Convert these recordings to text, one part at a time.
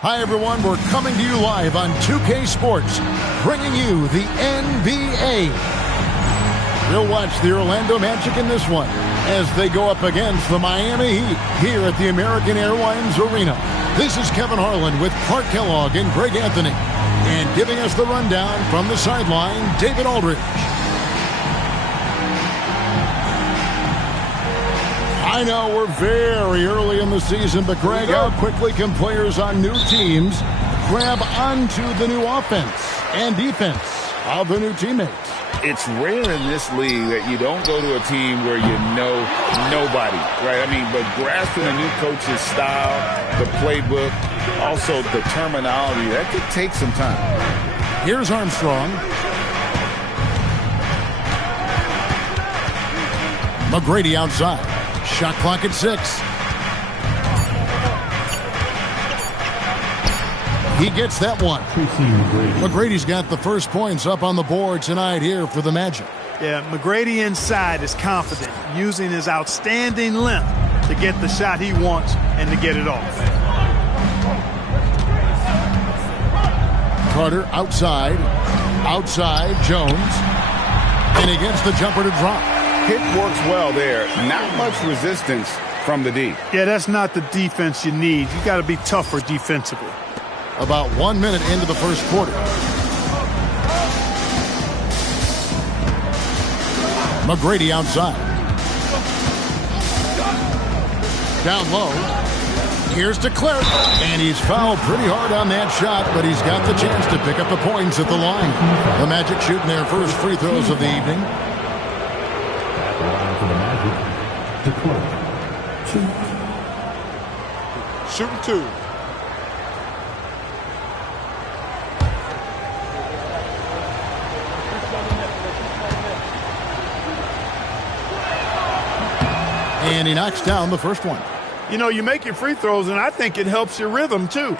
Hi, everyone. We're coming to you live on 2K Sports, bringing you the NBA. We'll watch the Orlando Magic in this one as they go up against the Miami Heat here at the American Airlines Arena. This is Kevin Harlan with Clark Kellogg and Greg Anthony. And giving us the rundown from the sideline, David Aldridge. I know we're very early in the season, but Greg, how quickly can players on new teams grab onto the new offense and defense of the new teammates? It's rare in this league that you don't go to a team where you know nobody, right? I mean, but grasping a new coach's style, the playbook, also the terminology, that could take some time. Here's Armstrong. McGrady outside. Shot clock at 6. He gets that one. McGrady's got the first points up on the board tonight here for the Magic. Yeah, McGrady inside is confident, using his outstanding length to get the shot he wants and to get it off. Carter outside. Outside, Jones. And he gets the jumper to drop. Pick works well there. Not much resistance from the D. Yeah, that's not the defense you need. You got to be tougher defensively. About 1 minute into the first quarter. McGrady outside. Down low. Here's DeClerc. And he's fouled pretty hard on that shot, but he's got the chance to pick up the points at the line. The Magic shooting their first free throws of the evening. Shooting 2. And he knocks down the first one. You know, you make your free throws, and I think it helps your rhythm, too.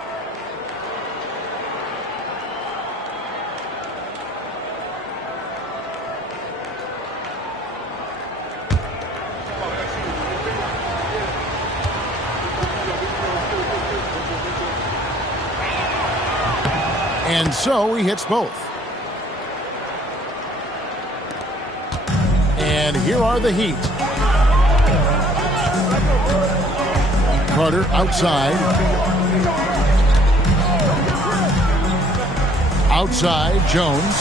And so he hits both. And here are the Heat. Carter outside. Outside, Jones.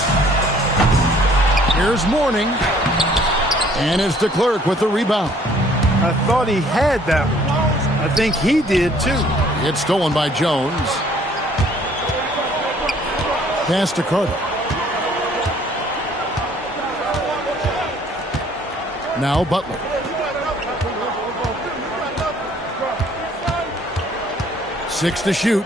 Here's Mourning. And it's DeClerc with the rebound. I thought he had that one. I think he did, too. It's stolen by Jones. Pass to Carter. Now Butler. Six to shoot.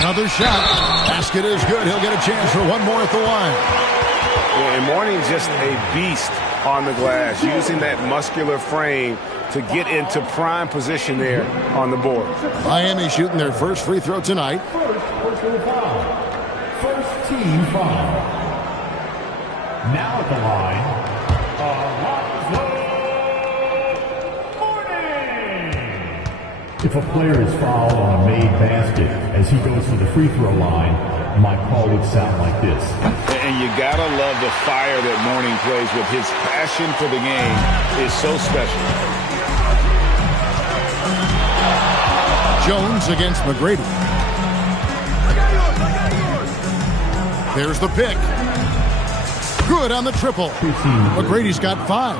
Another shot. Basket is good. He'll get a chance for one more at the line. Yeah, and Mourning's just a beast on the glass, using that muscular frame to get into prime position there on the board. Miami shooting their first free throw tonight. First team foul. Now at the line, Mourning. If a player is fouled on a made basket as he goes to the free throw line, my call would sound like this. And you gotta love the fire that Mourning plays with. His passion for the game is so special. Jones against McGrady. There's the pick. Good on the triple. McGrady's got 5.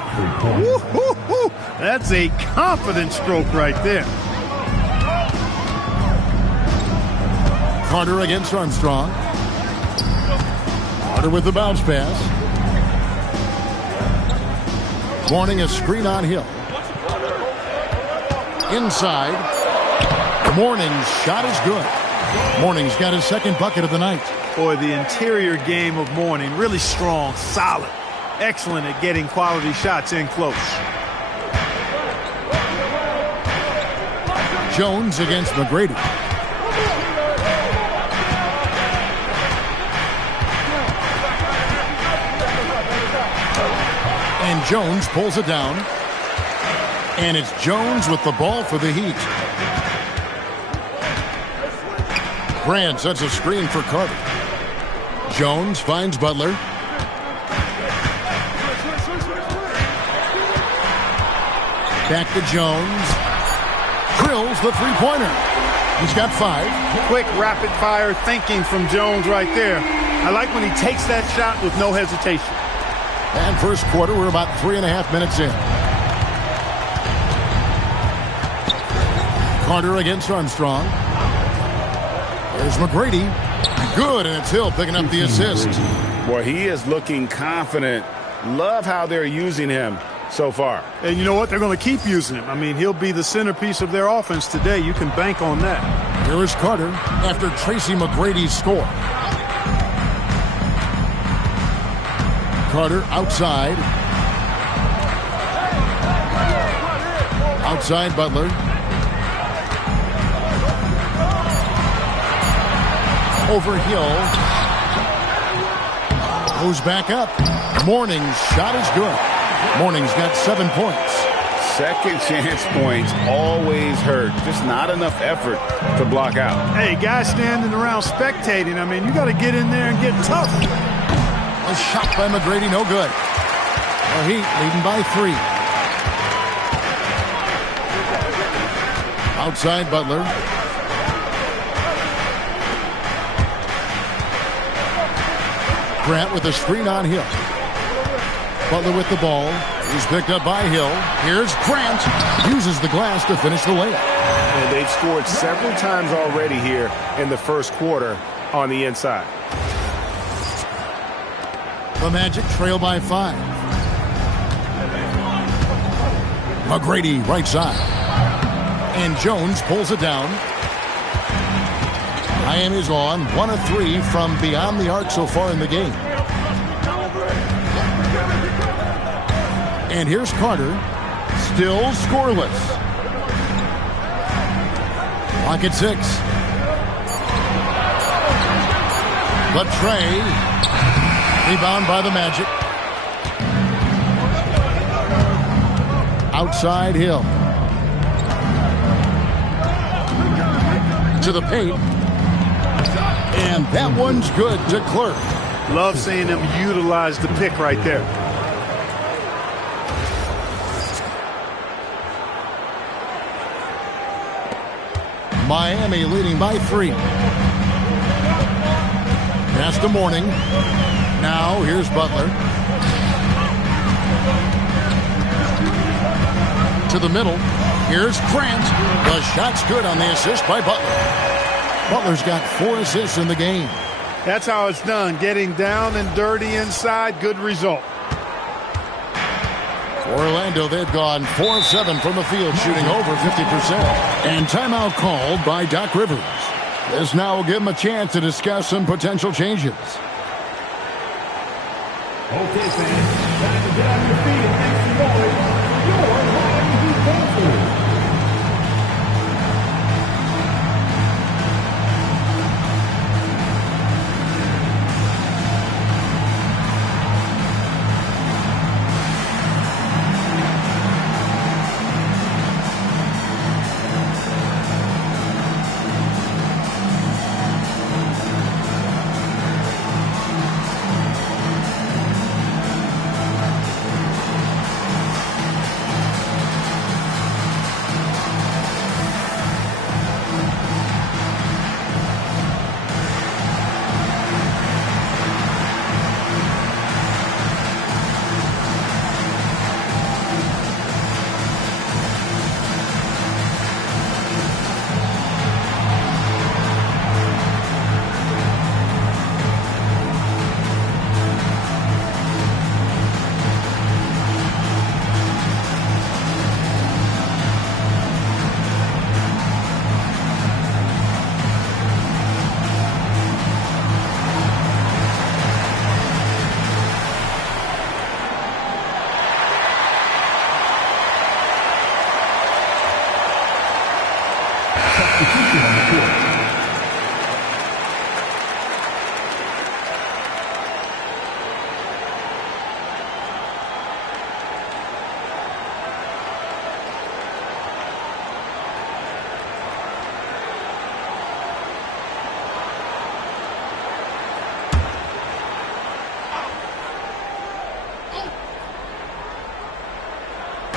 Woo-hoo-hoo. That's a confident stroke right there. Carter against Armstrong. Carter with the bounce pass. Mourning a screen on Hill. Inside. Mourning's shot is good. Mourning's got his second bucket of the night. Boy, the interior game of Mourning, really strong, solid, excellent at getting quality shots in close. Jones against McGrady. And Jones pulls it down. And it's Jones with the ball for the Heat. Grant sets a screen for Carter. Jones finds Butler. Back to Jones. Drills the three-pointer. He's got 5. Quick, rapid-fire thinking from Jones right there. I like when he takes that shot with no hesitation. And first quarter, we're about 3.5 minutes in. Carter against Armstrong. There's McGrady. Good, and it's Hill picking up the assist. Boy, he is looking confident. Love how they're using him so far. And you know what? They're going to keep using him. I mean, he'll be the centerpiece of their offense today. You can bank on that. Here is Carter after Tracy McGrady's score. Carter outside. Outside Butler. Over Hill. Goes back up. Morning's shot is good. Morning's got 7 points. Second chance points always hurt. Just not enough effort to block out. Hey, guys standing around spectating. I mean, you got to get in there and get tough. A shot by McGrady, no good. The Heat leading by 3. Outside Butler. Grant with a screen on Hill. Butler with the ball. He's picked up by Hill. Here's Grant. Uses the glass to finish the layup. And they've scored several times already here in the first quarter on the inside. The Magic trail by 5. McGrady right side. And Jones pulls it down. Miami's on 1 of 3 from beyond the arc so far in the game. And here's Carter, still scoreless. Clock at 6. The tray, rebound by the Magic. Outside Hill. To the paint. And that one's good to Clerk. Love seeing them utilize the pick right there. Miami leading by 3. Pass to Morning. Now here's Butler. To the middle. Here's Grant. The shot's good on the assist by Butler. Butler's got 4 assists in the game. That's how it's done. Getting down and dirty inside. Good result. Orlando, they've gone 4 of 7 from the field, shooting over 50%. And timeout called by Doc Rivers. This now will give them a chance to discuss some potential changes. Okay, fans, time to get on your feet and make some noise. Your Miami Heat Panthers.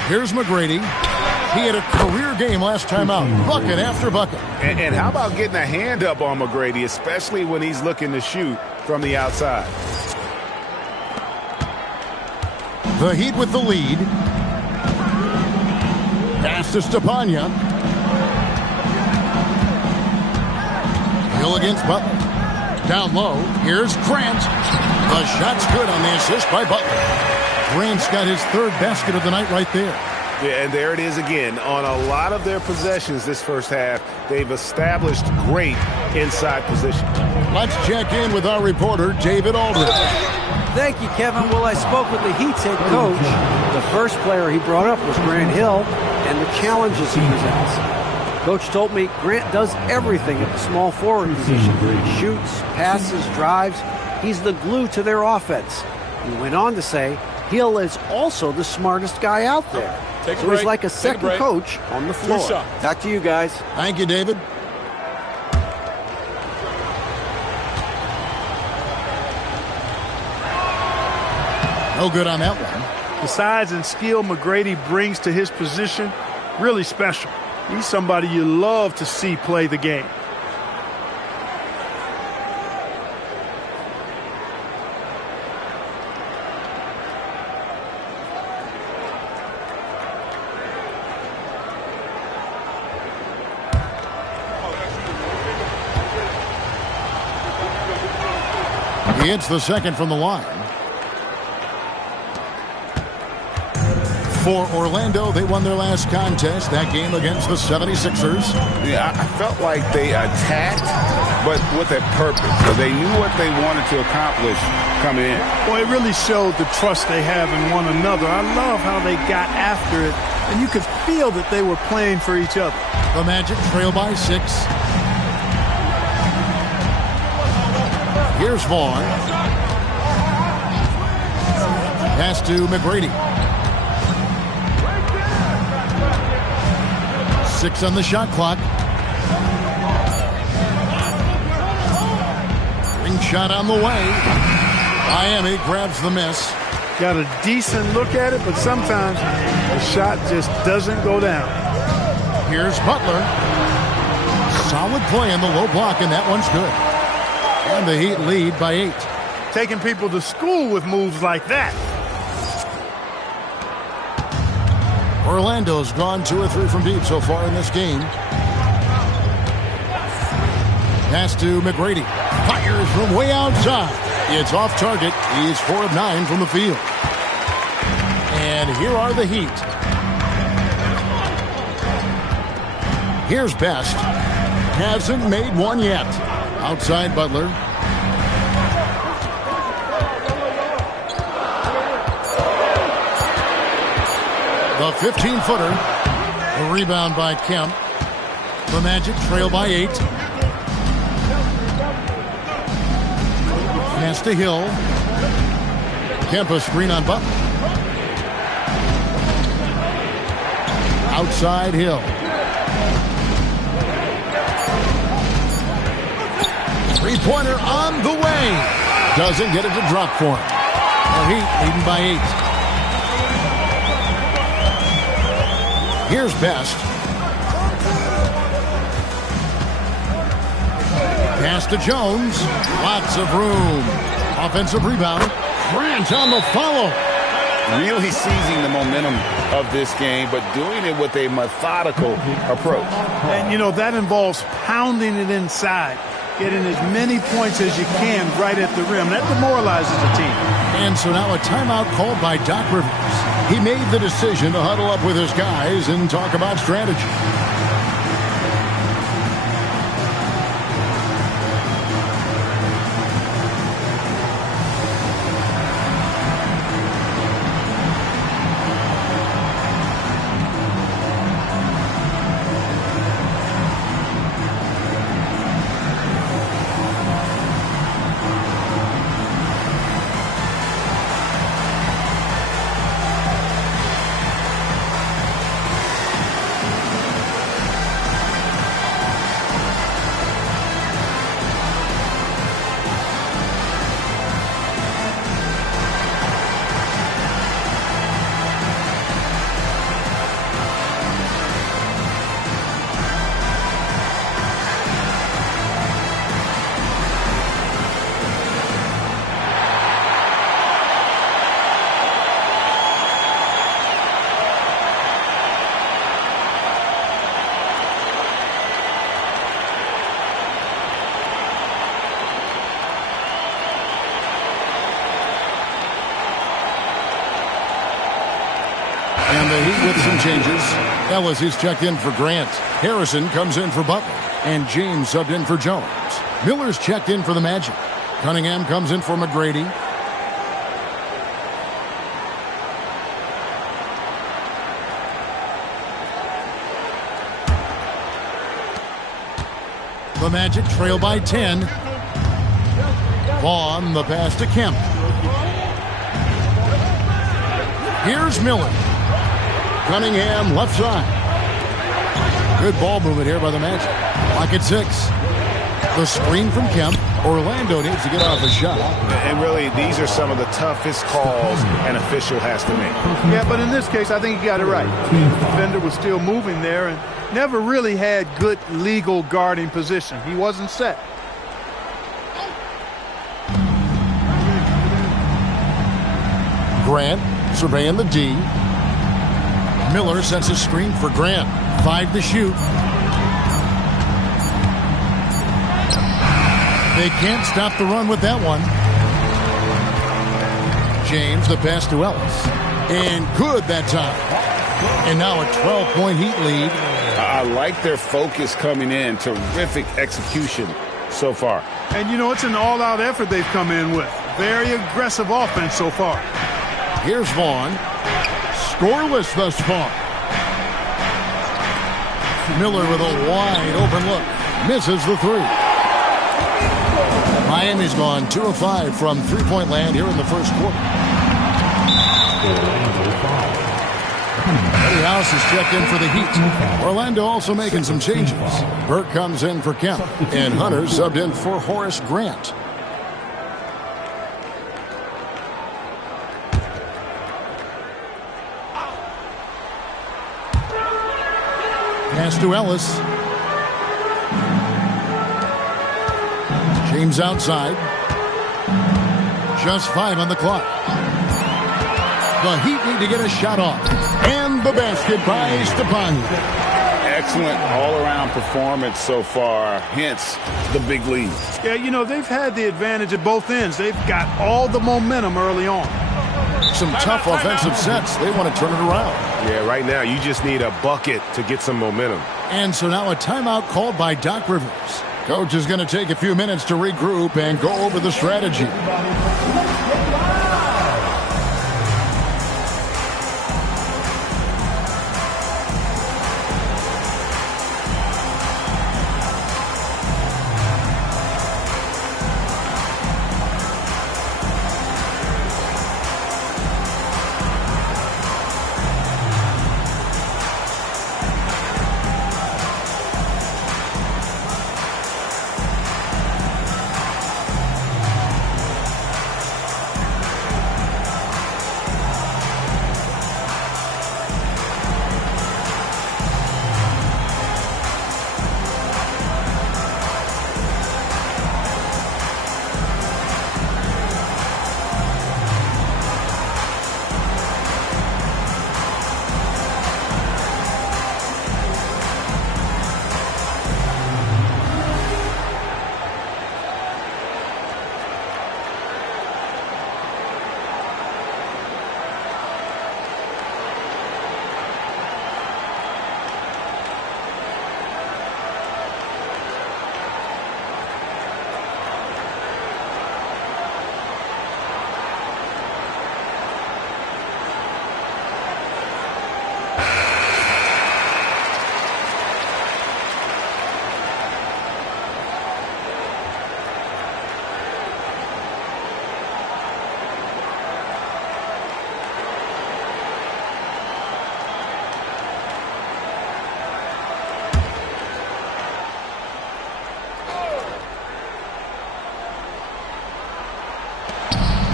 Here's McGrady. He had a career game last time out, bucket after bucket. And how about getting a hand up on McGrady, especially when he's looking to shoot from the outside? The Heat with the lead. Pass to Stepanya. Hill against Butler. Down low. Here's Grant. The shot's good on the assist by Butler. Grant's got his third basket of the night right there. Yeah, and there it is again. On a lot of their possessions this first half, they've established great inside position. Let's check in with our reporter, David Aldridge. Thank you, Kevin. Well, I spoke with the Heat's head coach. The first player he brought up was Grant Hill and the challenges he presents. Coach told me Grant does everything at the small forward position. He shoots, passes, drives. He's the glue to their offense. He went on to say Hill is also the smartest guy out there. So he's like a second coach on the floor. Back to you guys. Thank you, David. No good on that one. The size and skill McGrady brings to his position, really special. He's somebody you love to see play the game. He hits the second from the line. For Orlando, they won their last contest, that game against the 76ers. Yeah, I felt like they attacked, but with a purpose. So they knew what they wanted to accomplish coming in. Well, it really showed the trust they have in one another. I love how they got after it, and you could feel that they were playing for each other. The Magic trail by 6. Here's Vaughn. Pass to McGrady. 6 on the shot clock. Ring shot on the way. Miami grabs the miss. Got a decent look at it, but sometimes the shot just doesn't go down. Here's Butler. Solid play in the low block, and that one's good. And the Heat lead by 8. Taking people to school with moves like that. Orlando's gone 2 or 3 from deep so far in this game. Pass to McGrady. Fires from way outside. It's off target. He's 4 of 9 from the field. And here are the Heat. Here's Best. Hasn't made one yet. Outside Butler. The 15-footer. A rebound by Kemp. The Magic trail by 8. Pass to Hill. Kemp a screen on Butler. Outside Hill. Three-pointer on the way. Doesn't get it to drop for him. The Heat leading by 8. Here's Best. Pass to Jones. Lots of room. Offensive rebound. Grant on the follow. Really seizing the momentum of this game, but doing it with a methodical approach. And, you know, that involves pounding it inside, getting as many points as you can right at the rim. That demoralizes the team. And so now a timeout called by Doc Rivers. He made the decision to huddle up with his guys and talk about strategy. the Heat with some changes. Ellis is checked in for Grant. Harrison comes in for Butler. And James subbed in for Jones. Miller's checked in for the Magic. Cunningham comes in for McGrady. The Magic trail by 10. Vaughn, the pass to Kemp. Here's Miller. Cunningham, left side. Good ball movement here by the Magic. Clock at 6. The screen from Kemp. Orlando needs to get off a shot. And really, these are some of the toughest calls an official has to make. Yeah, but in this case, I think he got it right. The defender was still moving there and never really had good legal guarding position. He wasn't set. Grant surveying the D. Miller sets a screen for Grant. 5 to shoot. They can't stop the run with that one. James, the pass to Ellis. And good that time. And now a 12-point Heat lead. I like their focus coming in. Terrific execution so far. And, you know, it's an all-out effort they've come in with. Very aggressive offense so far. Here's Vaughn. Scoreless thus far. Miller with a wide open look. Misses the 3. Miami's gone 2 of 5 from three-point land here in the first quarter. Eddie House is checked in for the Heat. Orlando also making some changes. Burke comes in for Kemp. And Hunter subbed in for Horace Grant. Pass to Ellis. James outside. Just 5 on the clock. The Heat need to get a shot off. And the basket by Stepan. Excellent all-around performance so far, hence the big lead. Yeah, you know, they've had the advantage at both ends. They've got all the momentum early on. Some tough offensive sets. They want to turn it around. Yeah, right now you just need a bucket to get some momentum. And so now a timeout called by Doc Rivers. Coach is going to take a few minutes to regroup and go over the strategy.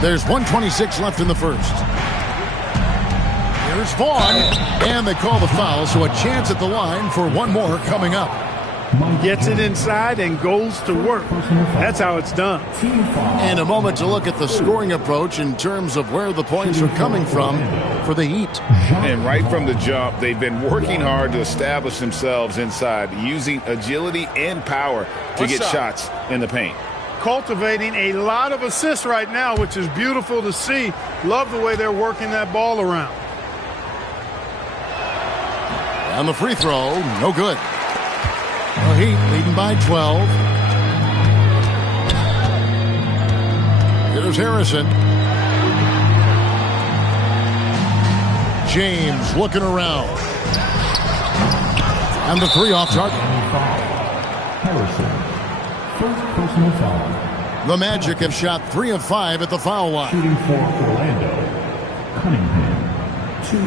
There's 1:26 left in the first. Here's Vaughn. And they call the foul, so a chance at the line for one more coming up. Gets it inside and goes to work. That's how it's done. And a moment to look at the scoring approach in terms of where the points are coming from for the Heat. And right from the jump, they've been working hard to establish themselves inside, using agility and power to get shots in the paint. Cultivating a lot of assists right now, which is beautiful to see. Love the way they're working that ball around. And the free throw, no good. The Heat leading by 12. Here's Harrison. James looking around. And the three off target. Harrison. First personal foul. The Magic have shot 3 of 5 at the foul line. Shooting for Orlando. Cunningham. 2.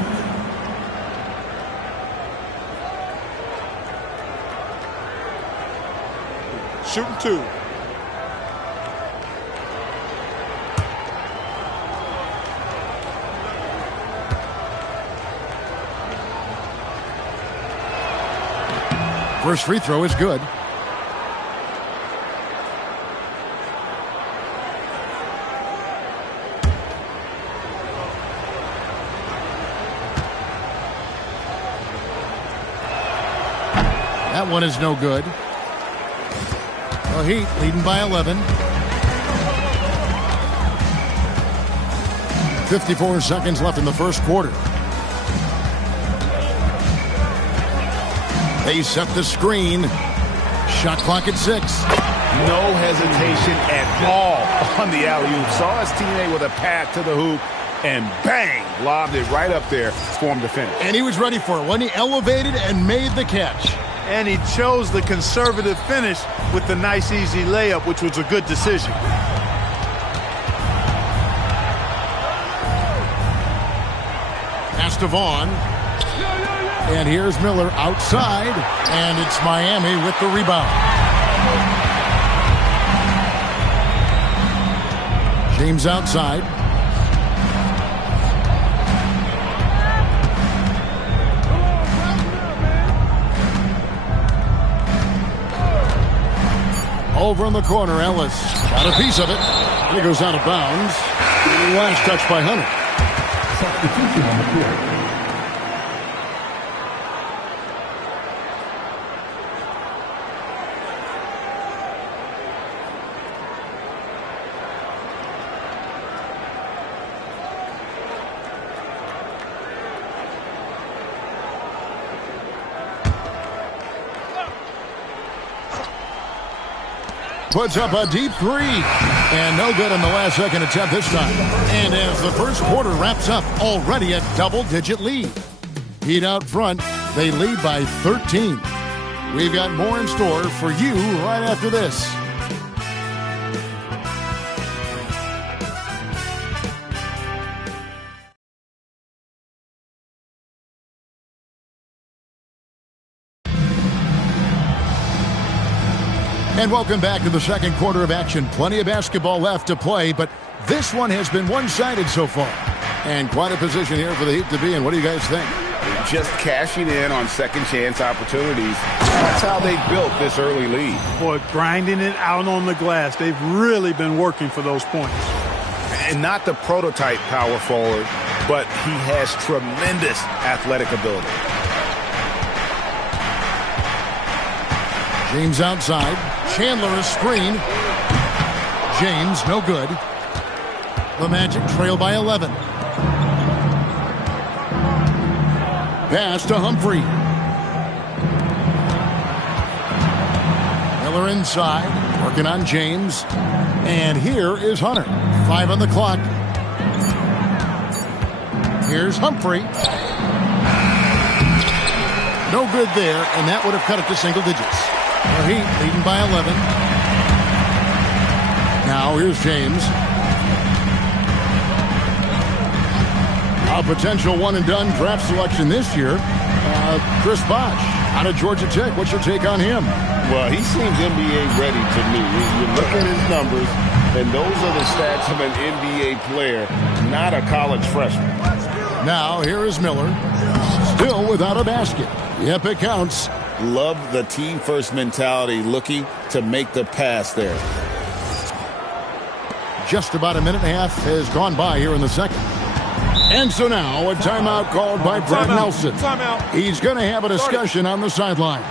Shooting 2. First free throw is good. That one is no good. The Heat leading by 11. 54 seconds left in the first quarter. They set the screen. Shot clock at 6. No hesitation at all on the alley-oop. Saw his teammate with a path to the hoop, and bang, lobbed it right up there for him to finish. And he was ready for it when he elevated and made the catch. And he chose the conservative finish with the nice, easy layup, which was a good decision. Pass to Vaughn. And here's Miller outside. And it's Miami with the rebound. James outside. Over in the corner, Ellis got a piece of it. And it goes out of bounds. Last touch by Hunter. Substitution on the court. Puts up a deep three. And no good on the last second attempt this time. And as the first quarter wraps up, already a double-digit lead. Heat out front. They lead by 13. We've got more in store for you right after this. And welcome back to the second quarter of action. Plenty of basketball left to play, but this one has been one-sided so far. And quite a position here for the Heat to be in. What do you guys think? Just cashing in on second chance opportunities. That's how they built this early lead. Boy, grinding it out on the glass. They've really been working for those points. And not the prototype power forward, but he has tremendous athletic ability. James outside. Chandler a screen. James no good. The Magic trail by 11. Pass to Humphrey. Miller inside, working on James. And here is Hunter. 5 on the clock. Here's Humphrey. No good there, and that would have cut it to single digits. The Heat leading by 11. Now here's James. A potential one-and-done draft selection this year. Chris Bosh out of Georgia Tech. What's your take on him? Well, he seems NBA ready to me. You look at his numbers, and those are the stats of an NBA player, not a college freshman. Now here is Miller. Still without a basket. Yep, it counts. Love the team-first mentality, looking to make the pass there. Just about a minute and a half has gone by here in the second. And so now a timeout called by Brad Nelson. Timeout. He's going to have a discussion on the sideline.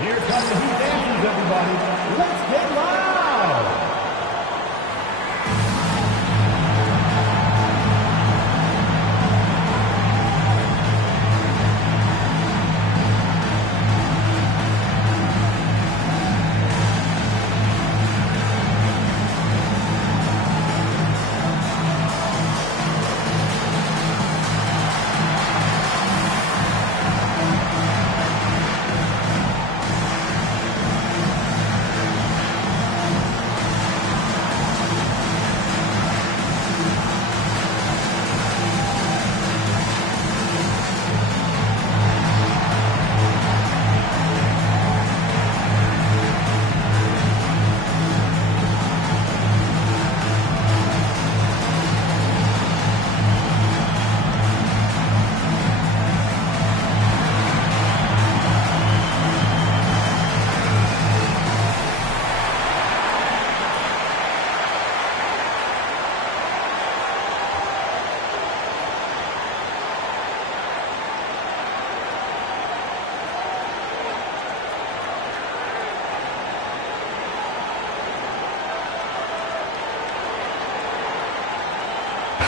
Here come the Heat dancers, everybody. Let's get loud.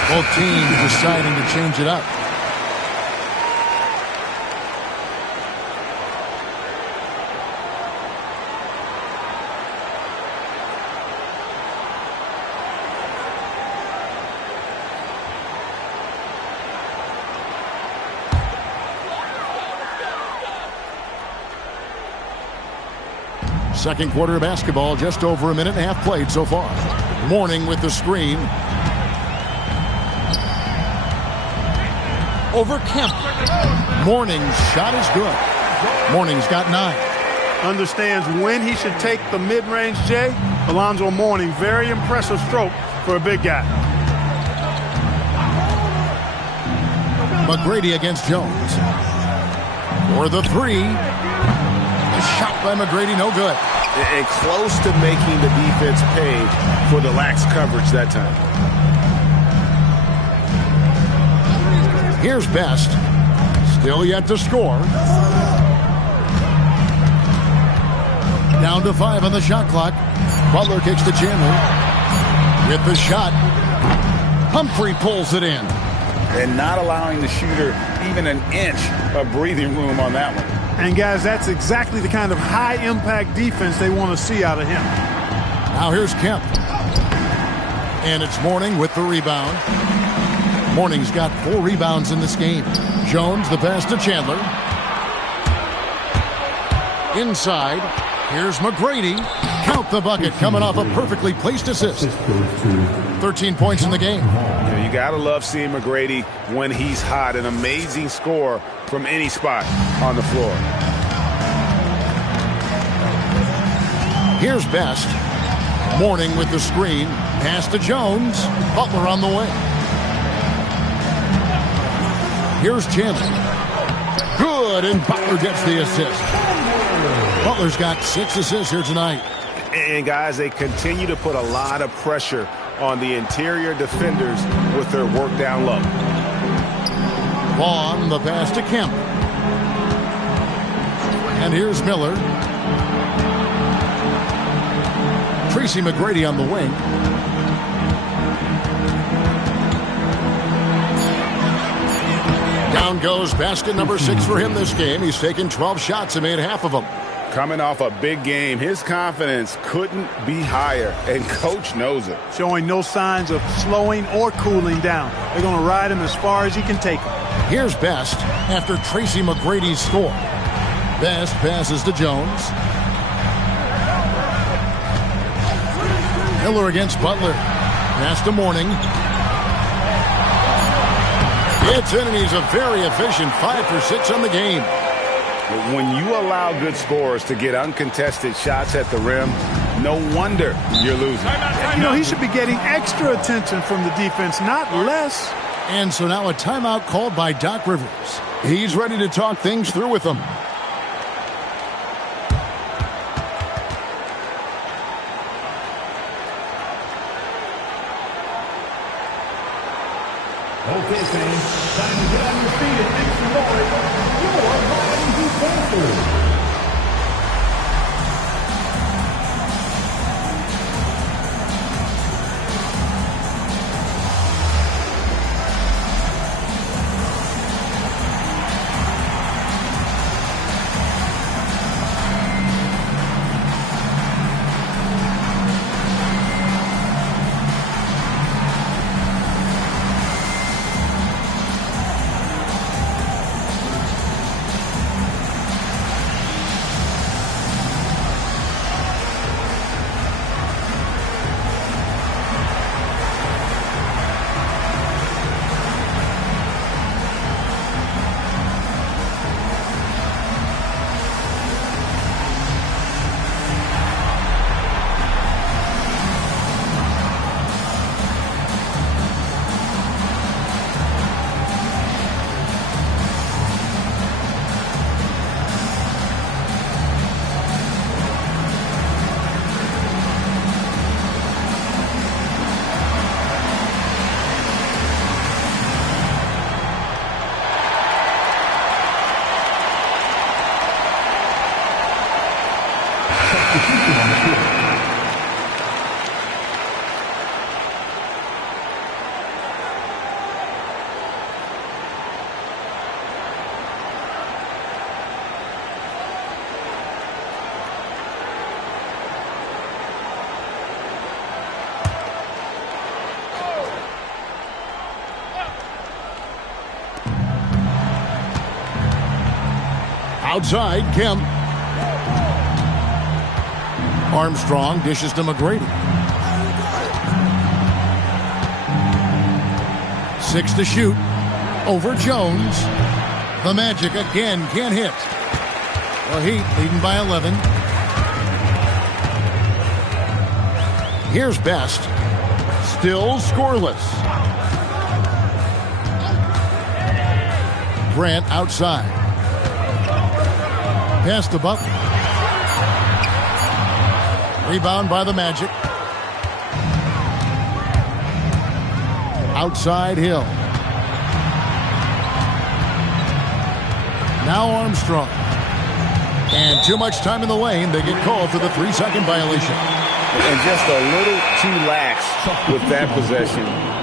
Both teams deciding to change it up. Second quarter of basketball, just over a minute and a half played so far. Mourning with the screen. Over Kemp. Mourning's shot is good. Mourning's got 9. Understands when he should take the mid-range, Jay. Alonzo Mourning, very impressive stroke for a big guy. McGrady against Jones. For the 3. A shot by McGrady, no good. And close to making the defense pay for the lax coverage that time. Here's Best. Still yet to score. Down to 5 on the shot clock. Butler kicks to Chandler. With the shot. Humphrey pulls it in. And not allowing the shooter even an inch of breathing room on that one. And, guys, that's exactly the kind of high-impact defense they want to see out of him. Now here's Kemp. And it's Mourning with the rebound. Mourning's got 4 rebounds in this game. Jones, the pass to Chandler. Inside. Here's McGrady. Count the bucket, coming off a perfectly placed assist. 13 points in the game. You got to love seeing McGrady when he's hot. An amazing score from any spot on the floor. Here's Best. Mourning with the screen. Pass to Jones. Butler on the way. Here's Chandler. Good, and Butler gets the assist. Butler's got 6 assists here tonight. And, guys, they continue to put a lot of pressure on the interior defenders with their work down low. Vaughn, the pass to Kemp. And here's Miller. Tracy McGrady on the wing. Down goes basket number 6 for him this game. He's taken 12 shots and made half of them. Coming off a big game, his confidence couldn't be higher, and Coach knows it. Showing no signs of slowing or cooling down. They're going to ride him as far as he can take him. Here's Best after Tracy McGrady's score. Best passes to Jones. Miller against Butler. Pass to Mourning. It's in, and he's a very efficient 5 for 6 on the game. When you allow good scorers to get uncontested shots at the rim, no wonder you're losing. You know, he should be getting extra attention from the defense, not less. And so now a timeout called by Doc Rivers. He's ready to talk things through with them. Okay, fans, time to get on your feet and make some noise. You're Miami Heat Panthers. Outside, Kemp. Armstrong dishes to McGrady. 6 to shoot. Over Jones. The Magic again can't hit. The Heat leading by 11. Here's Best. Still scoreless. Grant outside. Pass to Butler. Rebound by the Magic. Outside Hill. Now Armstrong. And too much time in the lane. They get called for the 3-second violation. And just a little too lax with that possession,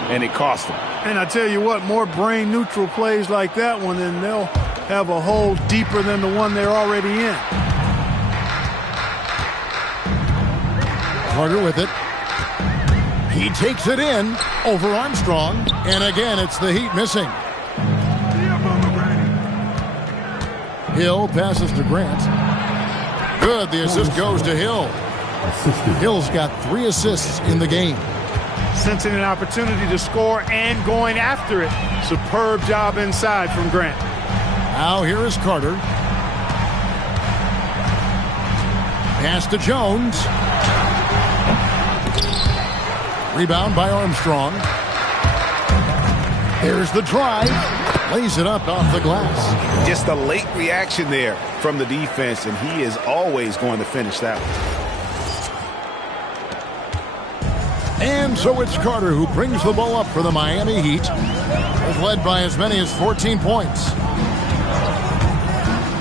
and it cost them. And I tell you what, more brain-neutral plays like that one, and they'll have a hole deeper than the one they're already in. Carter with it. He takes it in over Armstrong. And again, it's the Heat missing. Hill passes to Grant. Good. The assist goes to Hill. Hill's got 3 assists in the game. Sensing an opportunity to score and going after it. Superb job inside from Grant. Now here is Carter. Pass to Jones. Rebound by Armstrong. There's the drive. Lays it up off the glass. Just a late reaction there from the defense, and he is always going to finish that one. And so it's Carter who brings the ball up for the Miami Heat. They've led by as many as 14 points.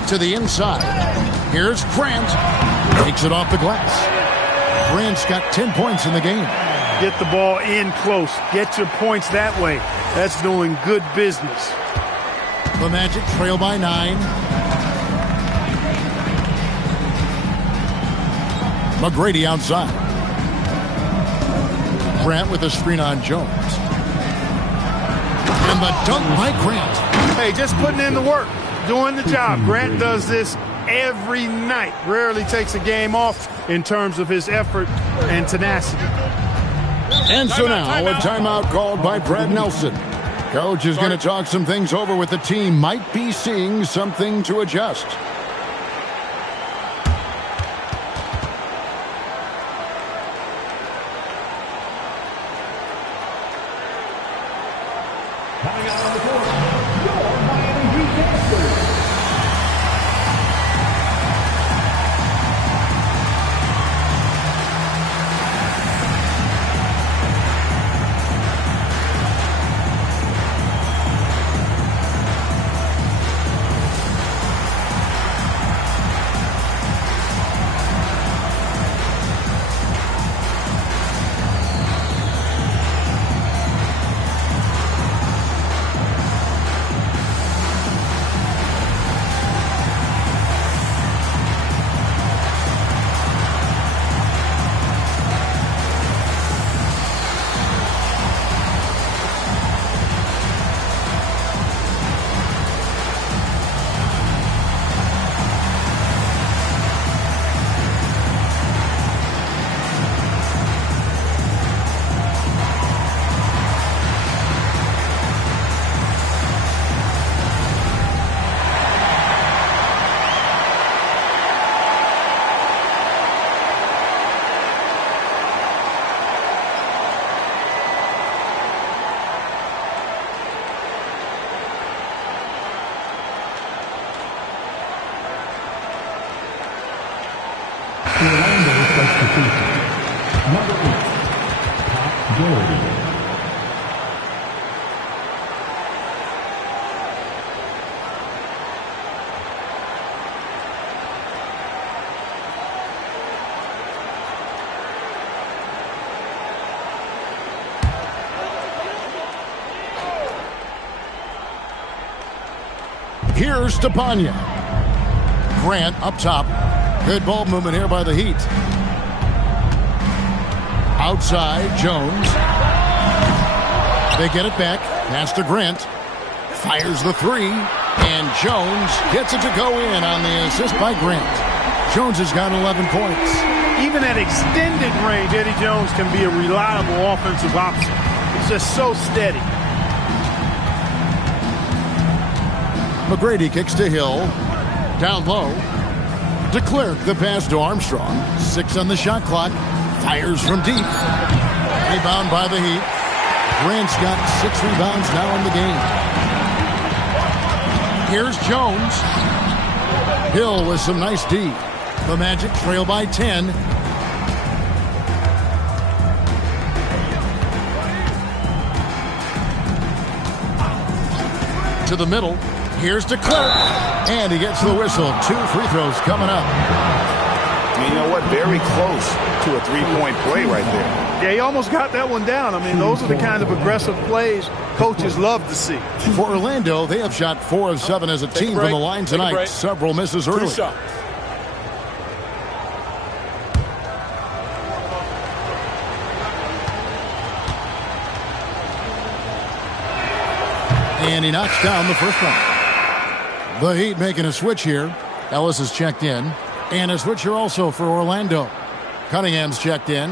To the inside. Here's Grant. Takes it off the glass. Grant's got 10 points in the game. Get the ball in close. Get your points that way. That's doing good business. The Magic trail by 9. McGrady outside. Grant with a screen on Jones. And the dunk by Grant. Hey, just putting in the work. Doing the job. Grant does this every night. Rarely takes a game off in terms of his effort and tenacity. And so now a timeout called by Brad Nelson. Coach is going to talk some things over with the team. Might be seeing something to adjust. Coming out on the court, your Miami Heat Masters. Orlando substitution. Number 8, Pat Doherty. Here's Stepanya. Grant up top. Good ball movement here by the Heat. Outside, Jones. They get it back. Pass to Grant. Fires the 3. And Jones gets it to go in on the assist by Grant. Jones has got 11 points. Even at extended range, Eddie Jones can be a reliable offensive option. It's just so steady. McGrady kicks to Hill. Down low. DeClerc the pass to Armstrong. 6 on the shot clock. Fires from deep. Rebound by the Heat. Grant's got 6 rebounds now in the game. Here's Jones. Hill with some nice D. The Magic trail by 10. To the middle. Here's DeClerc. And he gets the whistle. 2 free throws coming up. You know what? Very close to a three-point play right there. Yeah, he almost got that one down. I mean, those are the kind of aggressive plays coaches love to see. For Orlando, they have shot 4 of 7 as a team from the line tonight. Several misses early. And he knocks down the first one. The Heat making a switch here. Ellis is checked in. And a switch here also for Orlando. Cunningham's checked in.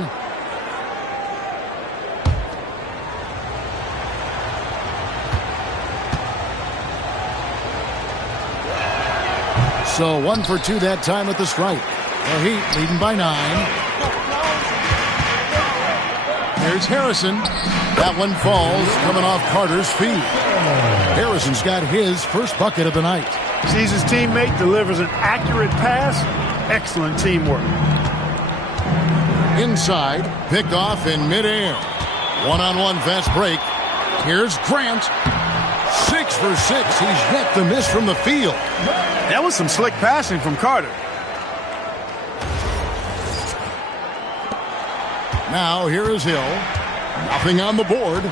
So 1 for 2 that time at the stripe. The Heat leading by 9. Here's Harrison. That one falls, coming off Carter's feet. Harrison's got his first bucket of the night. Sees his teammate, delivers an accurate pass. Excellent teamwork. Inside, picked off in midair. One-on-one fast break. Here's Grant. 6 for 6. He's yet to miss from the field. That was some slick passing from Carter. Now here is Hill. Nothing on the board.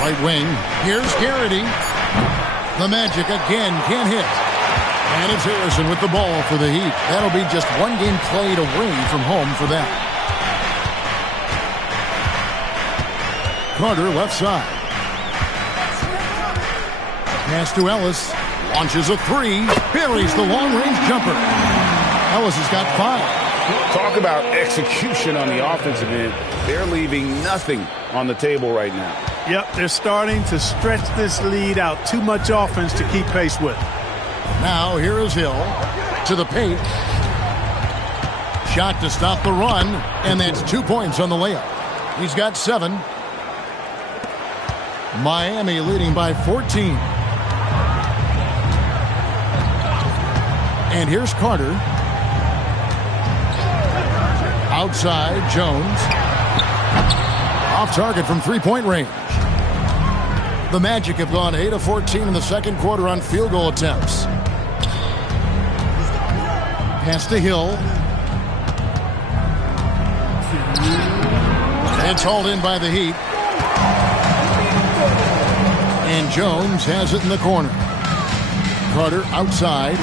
Right wing. Here's Garrity. The Magic again can't hit. And it's Harrison with the ball for the Heat. That'll be just 1 game played away from home for them. Carter left side. Pass to Ellis. Launches a 3. Buries the long-range jumper. Ellis has got 5. Talk about execution on the offensive end. They're leaving nothing on the table right now. Yep, they're starting to stretch this lead out. Too much offense to keep pace with. Now here is Hill to the paint. Shot to stop the run, and that's 2 points on the layup. He's got 7. Miami leading by 14. And here's Carter. Outside, Jones. Off target from three-point range. The Magic have gone 8 of 14 in the second quarter on field goal attempts. Pass to Hill. It's hauled in by the Heat. And Jones has it in the corner. Carter outside.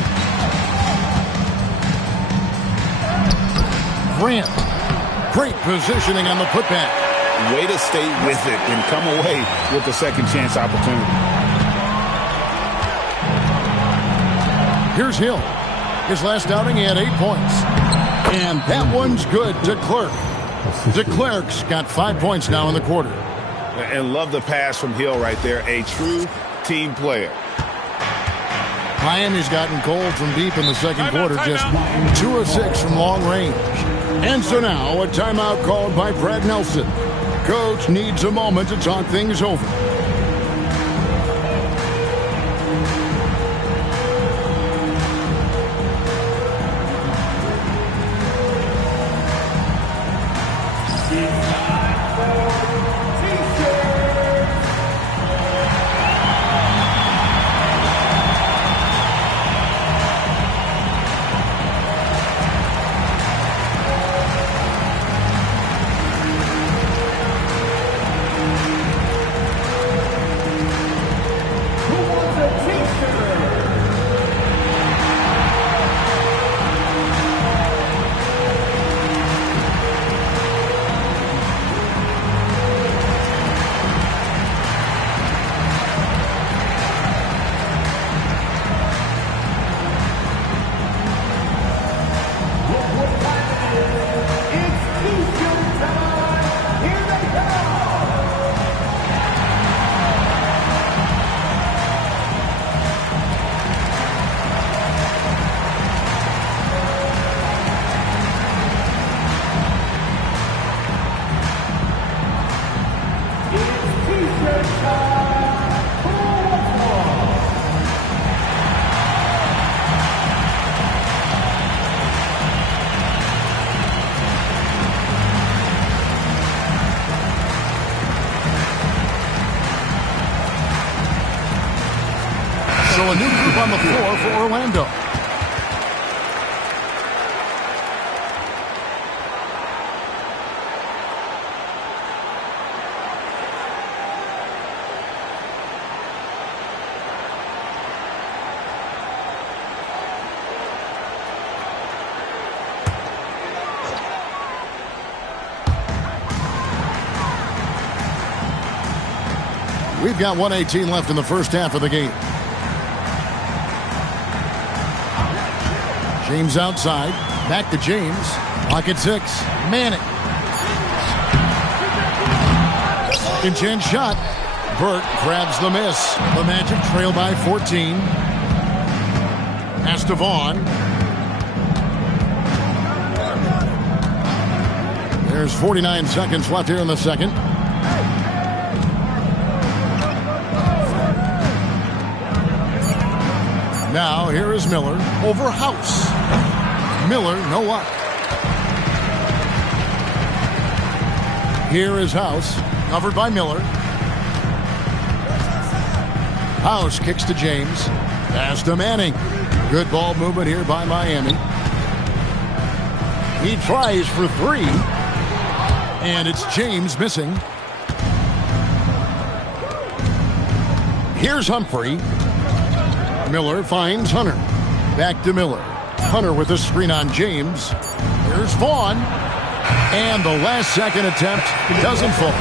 Grant. Great positioning on the putback. Way to stay with it and come away with the second chance opportunity. Here's Hill. His last outing, he had 8 points. And that one's good to DeClerc. DeClerc's got 5 points now in the quarter. And love the pass from Hill right there. A true team player. Miami's gotten cold from deep in the second quarter. Just 2 of 6 from long range. And so now a timeout called by Brad Nelson. Coach needs a moment to talk things over. We've got 1:18 left in the first half of the game. James outside. Back to James. Pocket 6. Manning. Second chance shot. Burt grabs the miss. The Magic trail by 14. Pass to Vaughn. There's 49 seconds left here in the second. Now here is Miller over House. Miller, no luck. Here is House, covered by Miller. House kicks to James. Pass to Manning. Good ball movement here by Miami. He tries for 3. And it's James missing. Here's Humphrey. Miller finds Hunter. Back to Miller. Hunter with a screen on James. Here's Vaughn. And the last second attempt doesn't fall.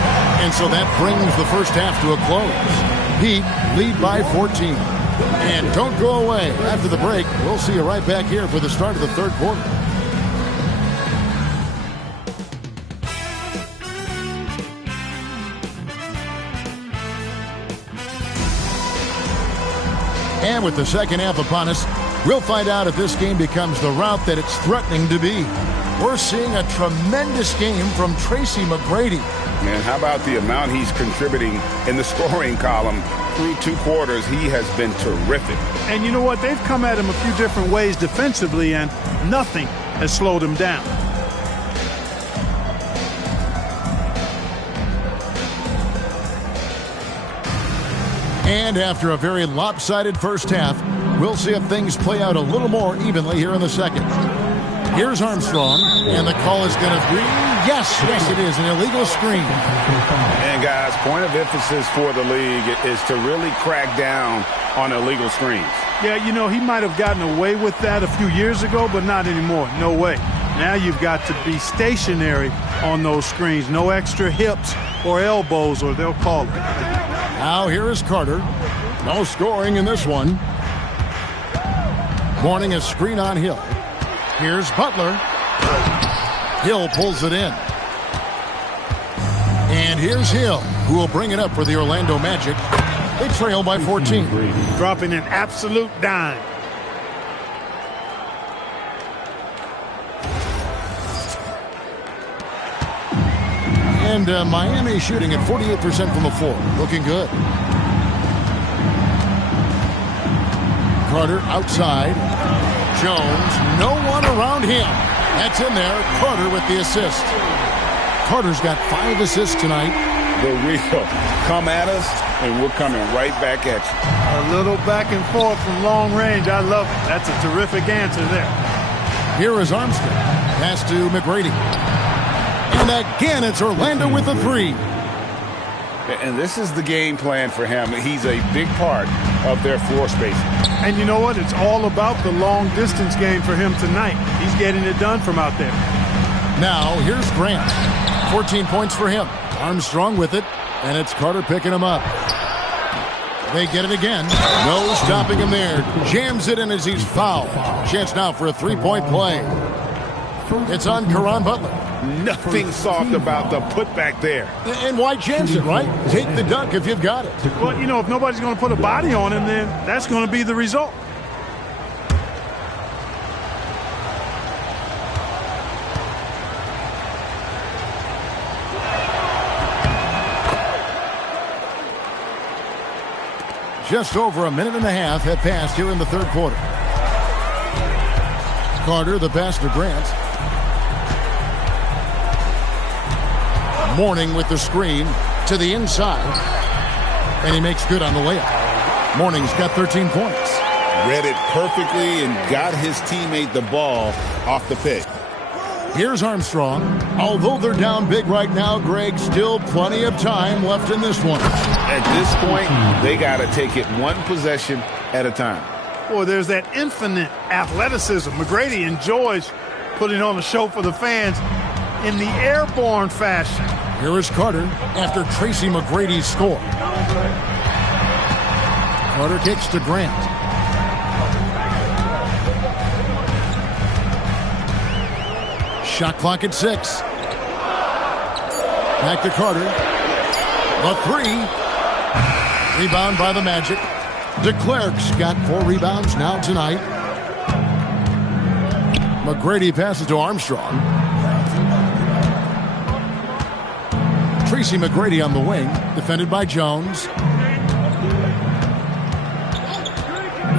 And so that brings the first half to a close. Heat lead by 14. And don't go away. After the break, we'll see you right back here for the start of the third quarter. And with the second half upon us, we'll find out if this game becomes the route that it's threatening to be. We're seeing a tremendous game from Tracy McGrady. Man, how about the amount he's contributing in the scoring column through 2 quarters? He has been terrific. And you know what? They've come at him a few different ways defensively, and nothing has slowed him down. And after a very lopsided first half, we'll see if things play out a little more evenly here in the second. Here's Armstrong, and the call is going to be, yes, it is, an illegal screen. And guys, point of emphasis for the league is to really crack down on illegal screens. Yeah, you know, he might have gotten away with that a few years ago, but not anymore. No way. Now you've got to be stationary on those screens. No extra hips or elbows, or they'll call it. Now here is Carter. No scoring in this one. Morning a screen on Hill. Here's Butler. Hill pulls it in. And here's Hill, who will bring it up for the Orlando Magic. They trail by 14. Dropping an absolute dime. And Miami shooting at 48% from the floor. Looking good. Carter outside. Jones, no one around him. That's in there. Carter with the assist. Carter's got 5 assists tonight. The real come at us, and we're coming right back at you. A little back and forth from long range. I love it. That's a terrific answer there. Here is Armstrong. Pass to McGrady. And again, it's Orlando with a 3. And this is the game plan for him. He's a big part of their floor spacing. And you know what? It's all about the long-distance game for him tonight. He's getting it done from out there. Now, here's Grant. 14 points for him. Armstrong with it, and it's Carter picking him up. They get it again. No stopping him there. Jams it in as he's fouled. Chance now for a 3-point play. It's on Caron Butler. Nothing soft about the putback there. And why chance it, right? Take the dunk if you've got it. Well, you know, if nobody's going to put a body on him, then that's going to be the result. Just over a minute and a half have passed here in the third quarter. Carter, the pass to Grant. Morning with the screen to the inside. And he makes good on the layup. Morning's got 13 points. Read it perfectly and got his teammate the ball off the pick. Here's Armstrong. Although they're down big right now, Greg, still plenty of time left in this one. At this point, they got to take it one possession at a time. Boy, there's that infinite athleticism. McGrady enjoys putting on a show for the fans in the airborne fashion. Here is Carter after Tracy McGrady's score. Carter kicks to Grant. Shot clock at 6. Back to Carter. The 3. Rebound by the Magic. DeClerc's got 4 rebounds now tonight. McGrady passes to Armstrong. Tracy McGrady on the wing, defended by Jones.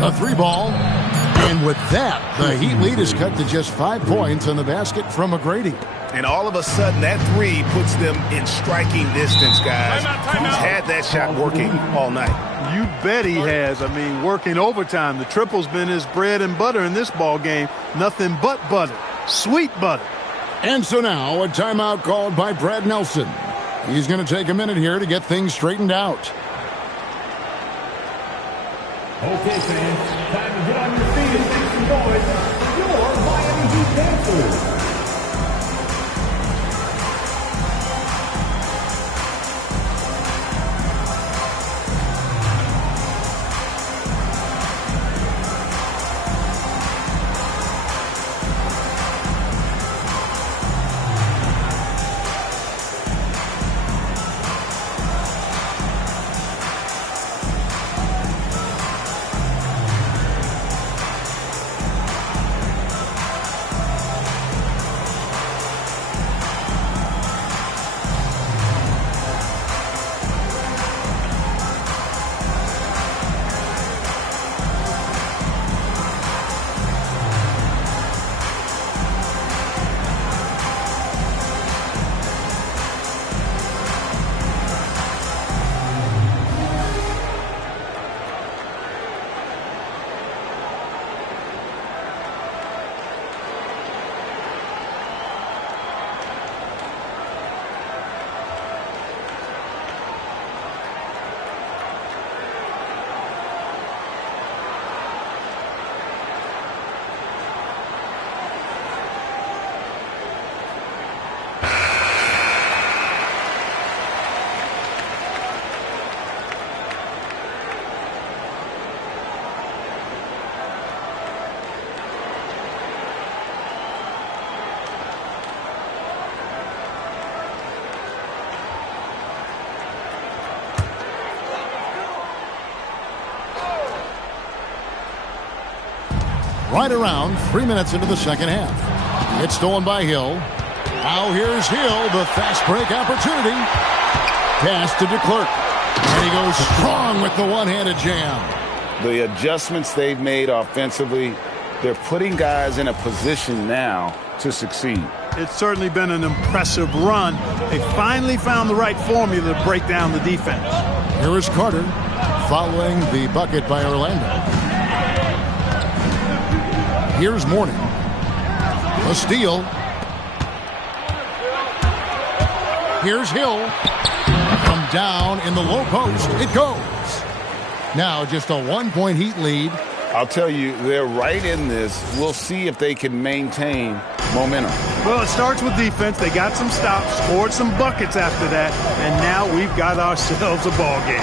A 3 ball. And with that, the Heat lead is cut to just 5 points on the basket from McGrady. And all of a sudden, that 3 puts them in striking distance, guys. He's had that shot working all night. You bet he has. I mean, working overtime. The triple's been his bread and butter in this ball game. Nothing but butter. Sweet butter. And so now, a timeout called by Brad Nelson. He's going to take a minute here to get things straightened out. Okay, fans, time to get on your feet and make some noise for your Miami Heat dancers. Right around 3 minutes into the second half. It's stolen by Hill. Now here's Hill, the fast break opportunity. Pass to DeClerc. And he goes strong with the one-handed jam. The adjustments they've made offensively, they're putting guys in a position now to succeed. It's certainly been an impressive run. They finally found the right formula to break down the defense. Here is Carter following the bucket by Orlando. Here's Mourning. A steal. Here's Hill. From down in the low post. It goes. Now just a 1-point Heat lead. I'll tell you, they're right in this. We'll see if they can maintain momentum. Well, it starts with defense. They got some stops, scored some buckets after that, and now we've got ourselves a ball game.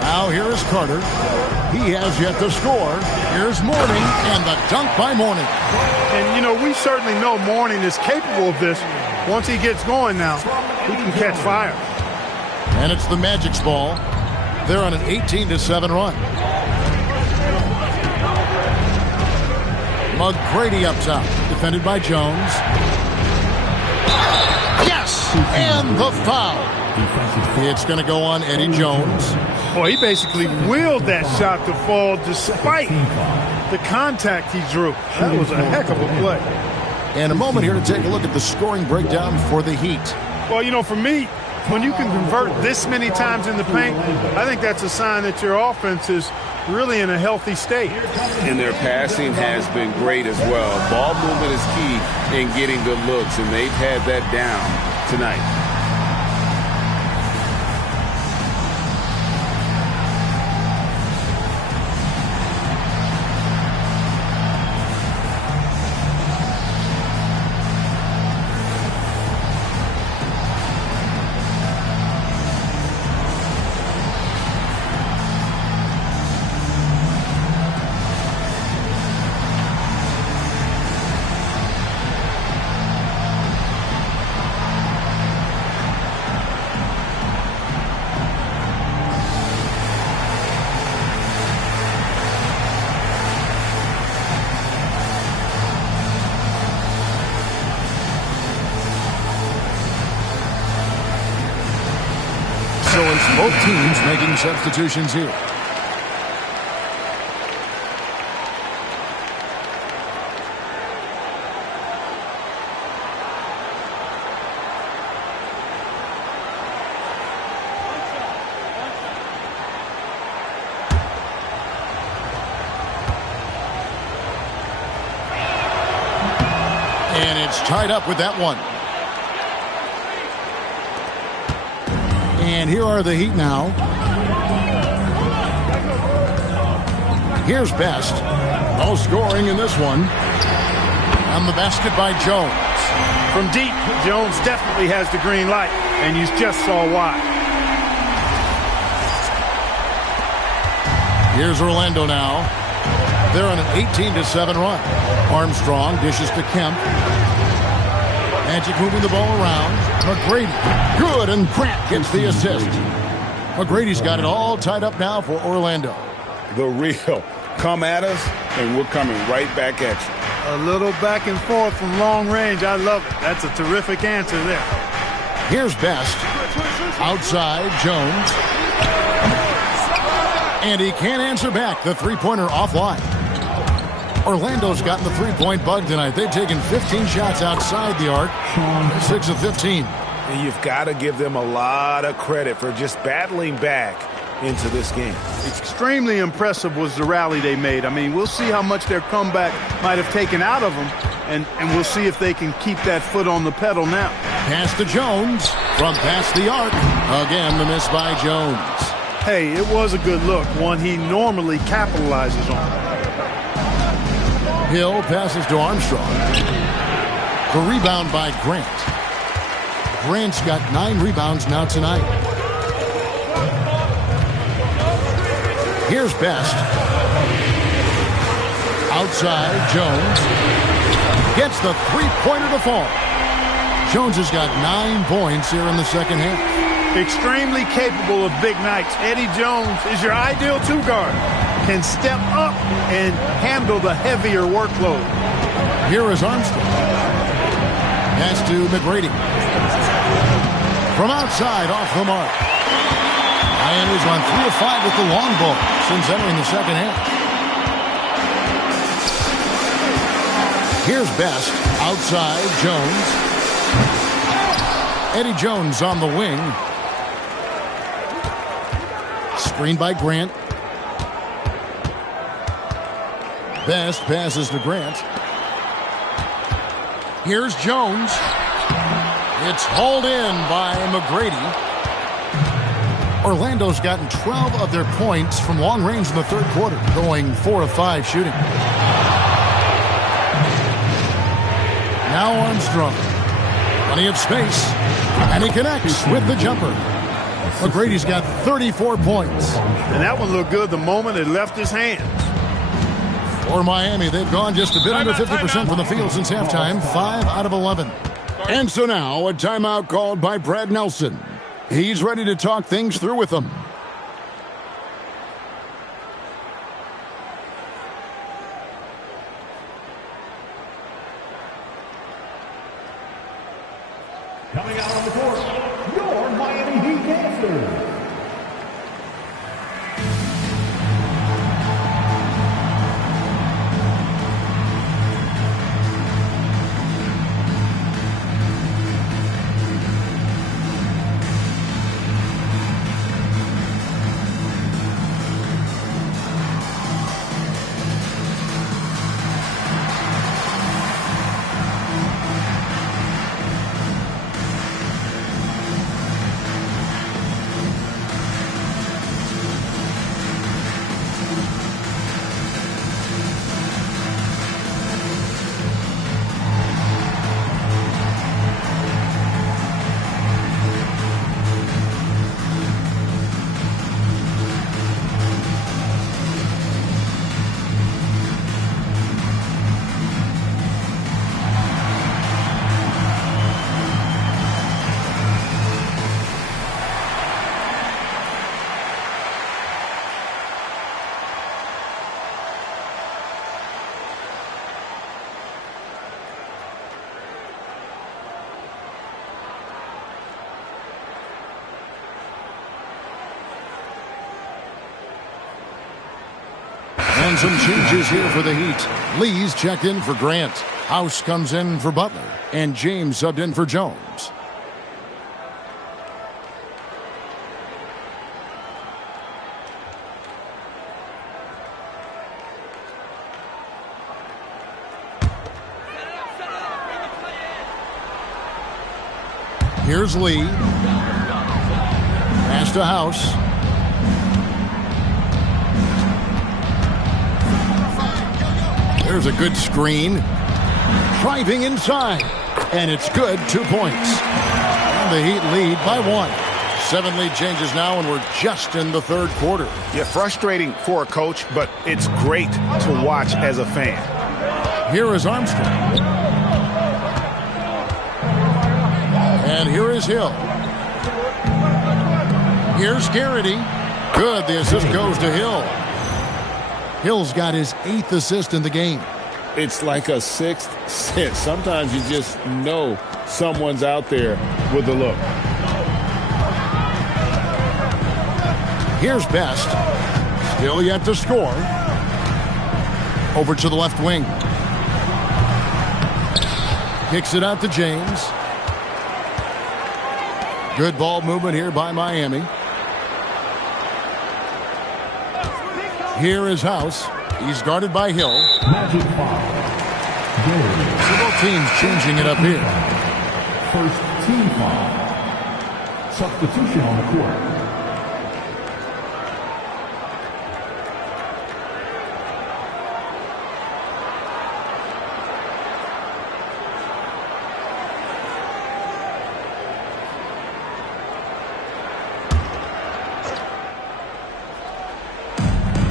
Now here is Carter. He has yet to score. Here's Mourning, and the dunk by Mourning. And, you know, we certainly know Mourning is capable of this. Once he gets going now, he can catch fire. And it's the Magic's ball. They're on an 18-7 run. McGrady up top, defended by Jones. Yes! And the foul. It's going to go on Eddie Jones. Boy, he basically willed that shot to fall despite the contact he drew. That was a heck of a play. And a moment here to take a look at the scoring breakdown for the Heat. Well, you know, for me, when you can convert this many times in the paint, I think that's a sign that your offense is really in a healthy state. And their passing has been great as well. Ball movement is key in getting good looks, and they've had that down tonight. Both teams making substitutions here. And it's tied up with that one. And here are the Heat now. Here's Best. No scoring in this one. And the basket by Jones. From deep, Jones definitely has the green light, and you just saw why. Here's Orlando now. They're on an 18-7 run. Armstrong dishes to Kemp. Magic moving the ball around. McGrady. Good, and Grant gets the assist. McGrady's got it all tied up now for Orlando. The real. Come at us, and we're coming right back at you. A little back and forth from long range. I love it. That's a terrific answer there. Here's Best. Outside, Jones. And he can't answer back. The three-pointer offline. Orlando's gotten the three-point bug tonight. They've taken 15 shots outside the arc. 6 of 15. And you've got to give them a lot of credit for just battling back into this game. Extremely impressive was the rally they made. I mean, we'll see how much their comeback might have taken out of them, and we'll see if they can keep that foot on the pedal now. Pass to Jones from past the arc. Again, the miss by Jones. Hey, it was a good look, one he normally capitalizes on. Hill passes to Armstrong. The rebound by Grant. Grant's got 9 rebounds now tonight. Here's Best. Outside, Jones. Gets the three-pointer to fall. Jones has got 9 points here in the second half. Extremely capable of big nights. Eddie Jones is your ideal two-guard. Can step up and handle the heavier workload. Here is Armstrong. Pass to McGrady. From outside, off the mark. Miami's on 3 of 5 with the long ball since entering the second half. Here's Best. Outside, Jones. Eddie Jones on the wing. Screened by Grant. Best passes to Grant. Here's Jones. It's hauled in by McGrady. Orlando's gotten 12 of their points from long range in the third quarter, going 4 of 5 shooting. Now Armstrong. Plenty of space. And he connects with the jumper. McGrady's got 34 points. And that one looked good the moment it left his hands. For Miami, they've gone just a bit under 50% from the field since halftime, 5 out of 11. And so now, a timeout called by Brad Nelson. He's ready to talk things through with them. Coming out on the court, your Miami Heat dancers. And some changes here for the Heat. Lee's checked in for Grant. House comes in for Butler. And James subbed in for Jones. Here's Lee. Pass to House. There's a good screen. Driving inside. And it's good. 2 points. And the Heat lead by 1. 7 lead changes now, and we're just in the third quarter. Yeah, frustrating for a coach, but it's great to watch as a fan. Here is Armstrong. And here is Hill. Here's Garrity. Good. The assist goes to Hill. Hill's got his 8th assist in the game. It's like a 6th sense. Sometimes you just know someone's out there with the look. Here's Best. Still yet to score. Over to the left wing. Kicks it out to James. Good ball movement here by Miami. Here is House. He's guarded by Hill. Magic foul. Several teams changing it up here. First team foul. Substitution on the court.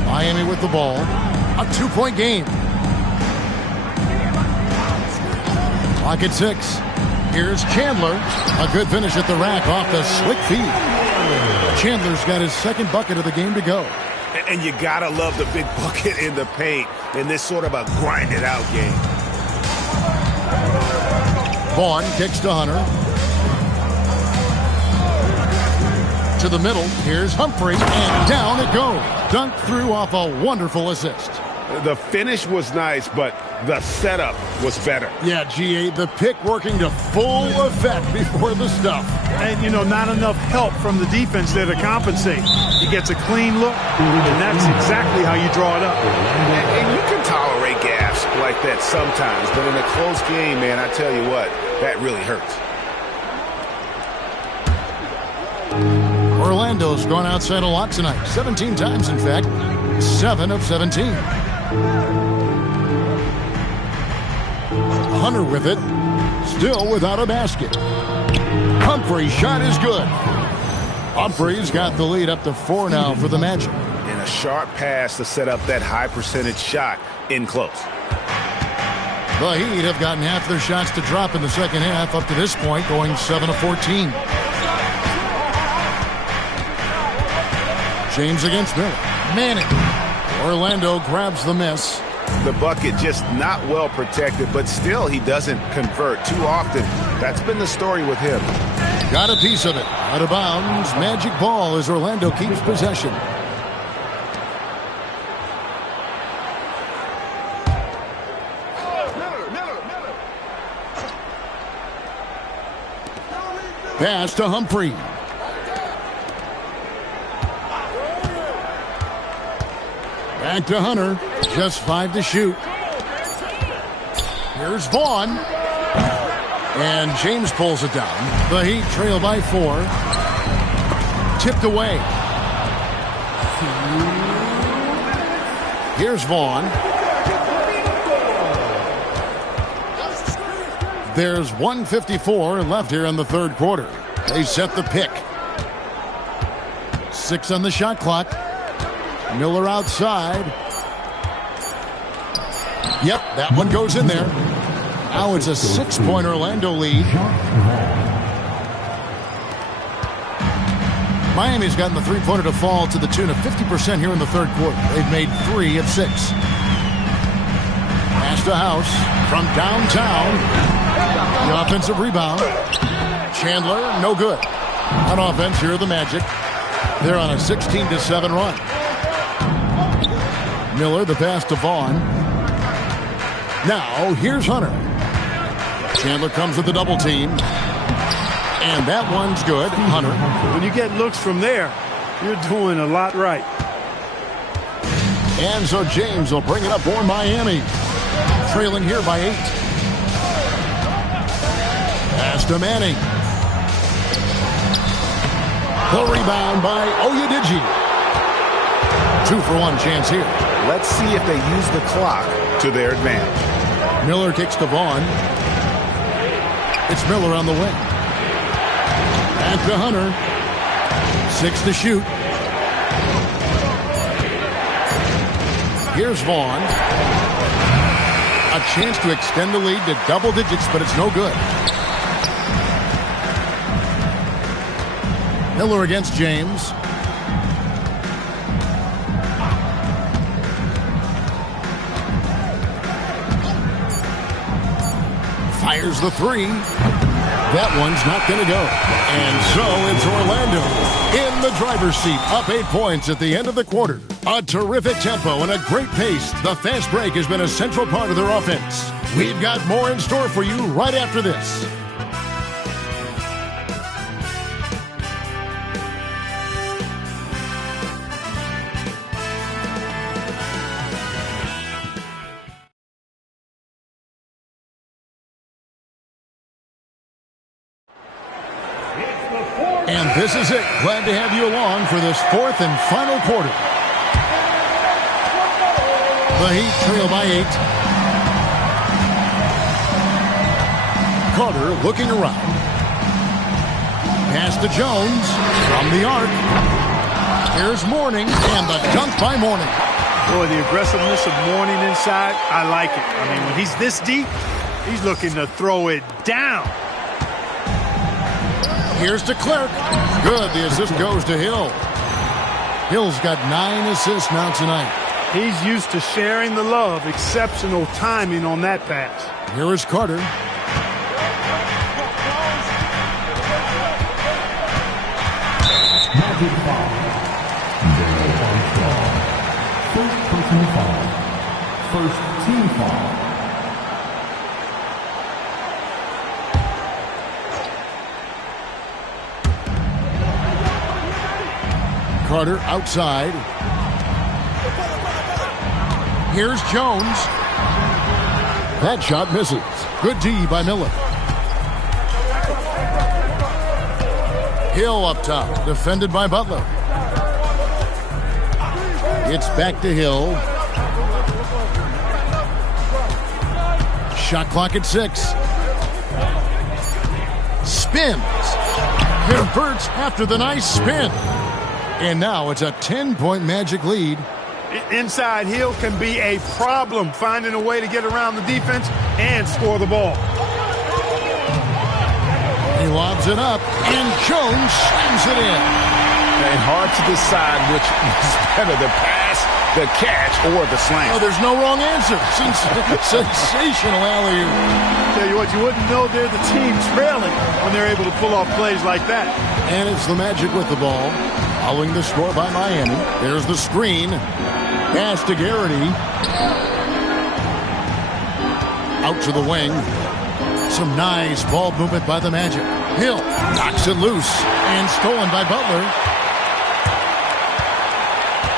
Miami with the ball. A 2-point game. Clock at 6. Here's Chandler. A good finish at the rack off the slick feed. Chandler's got his 2nd bucket of the game to go. And you gotta love the big bucket in the paint in this sort of a grinded out game. Vaughn kicks to Hunter. To the middle. Here's Humphrey. And down it goes. Dunked through off a wonderful assist. The finish was nice, but the setup was better. Yeah, GA, the pick working to full effect before the stuff. And, not enough help from the defense there to compensate. He gets a clean look, and that's exactly how you draw it up. And you can tolerate gaffes like that sometimes, but in a close game, man, I tell you what, that really hurts. Orlando's gone outside a lot tonight. 17 times, in fact. 7 of 17. Hunter with it. Still without a basket. Humphrey's shot is good. Humphrey's got the lead up to 4 now for the Magic. And a sharp pass to set up that high percentage shot in close. The Heat have gotten half their shots to drop in the second half up to this point, going 7 of 14. James against Miller. Manning. Orlando grabs the miss. The bucket just not well protected, but still he doesn't convert too often. That's been the story with him. Got a piece of it. Out of bounds. Magic ball as Orlando keeps possession. Pass to Humphrey. Back to Hunter. Just 5 to shoot. Here's Vaughn. And James pulls it down. The Heat trail by 4. Tipped away. Here's Vaughn. There's 1:54 left here in the third quarter. They set the pick. 6 on the shot clock. Miller outside. Yep, that one goes in there. Now it's a 6-point Orlando lead. Miami's gotten the three-pointer to fall to the tune of 50% here in the third quarter. They've made 3 of 6. Pass to House from downtown. The offensive rebound. Chandler, no good. On offense, here are the Magic. They're on a 16-7 run. Miller, the pass to Vaughn. Now, here's Hunter. Chandler comes with the double team. And that one's good. Hunter. When you get looks from there, you're doing a lot right. And so James will bring it up for Miami. Trailing here by 8. Pass to Manning. The rebound by Oyediji. 2-for-1 chance here. Let's see if they use the clock to their advantage. Miller kicks to Vaughn. It's Miller on the wing. Back to Hunter. 6 to shoot. Here's Vaughn. A chance to extend the lead to double digits, but it's no good. Miller against James. Fires the 3. That one's not going to go. And so it's Orlando in the driver's seat, up 8 points at the end of the quarter. A terrific tempo and a great pace. The fast break has been a central part of their offense. We've got more in store for you right after this. And this is it. Glad to have you along for this 4th and final quarter. The Heat trail by 8. Carter looking around. Pass to Jones from the arc. Here's Mourning, and the dunk by Mourning. Boy, the aggressiveness of Mourning inside, I like it. I mean, when he's this deep, he's looking to throw it down. Here's to Clark. Good. The assist goes to Hill. Hill's got 9 assists now tonight. He's used to sharing the love. Exceptional timing on that pass. Here is Carter. Magic foul. First personal foul. First team foul. Carter outside. Here's Jones. That shot misses. Good D by Miller. Hill up top, defended by Butler. It's back to Hill. Shot clock at 6. Spins. Converts after the nice spin. And now it's a 10-point Magic lead. Inside Hill can be a problem finding a way to get around the defense and score the ball. He lobs it up, and Jones slams it in. And hard to decide which is better, the pass, the catch, or the slam. Oh, there's no wrong answer. Sensational alley-oop. Tell you what, you wouldn't know they're the team trailing when they're able to pull off plays like that. And it's the Magic with the ball. Following the score by Miami. There's the screen. Pass to Garrity. Out to the wing. Some nice ball movement by the Magic. Hill knocks it loose and stolen by Butler.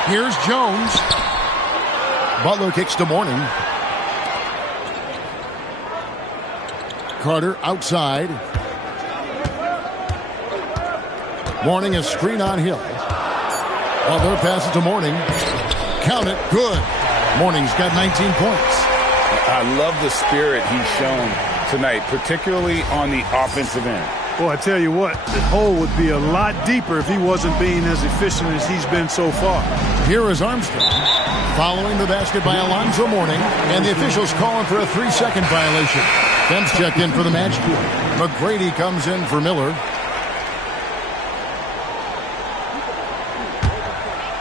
Here's Jones. Butler kicks to Mourning. Carter outside. Mourning a screen on Hill. Butler passes to Mourning. Count it. Good. Mourning's got 19 points. I love the spirit he's shown tonight, particularly on the offensive end. Boy, I tell you what, the hole would be a lot deeper if he wasn't being as efficient as he's been so far. Here is Armstrong. Following the basket by Alonzo Mourning, and the officials calling for a 3-second violation. Kemp's checked in for the Magic. McGrady comes in for Miller.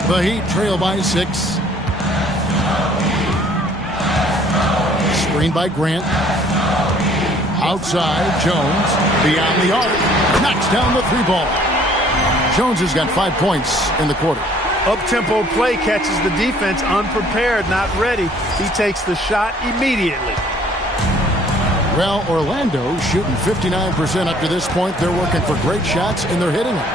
The Heat trail by 6. Screen by Grant. Outside, Jones. Beyond the arc. Knocks down the 3 ball. Jones has got 5 points in the quarter. Up-tempo play catches the defense unprepared, not ready. He takes the shot immediately. Well, Orlando shooting 59% up to this point. They're working for great shots, and they're hitting them.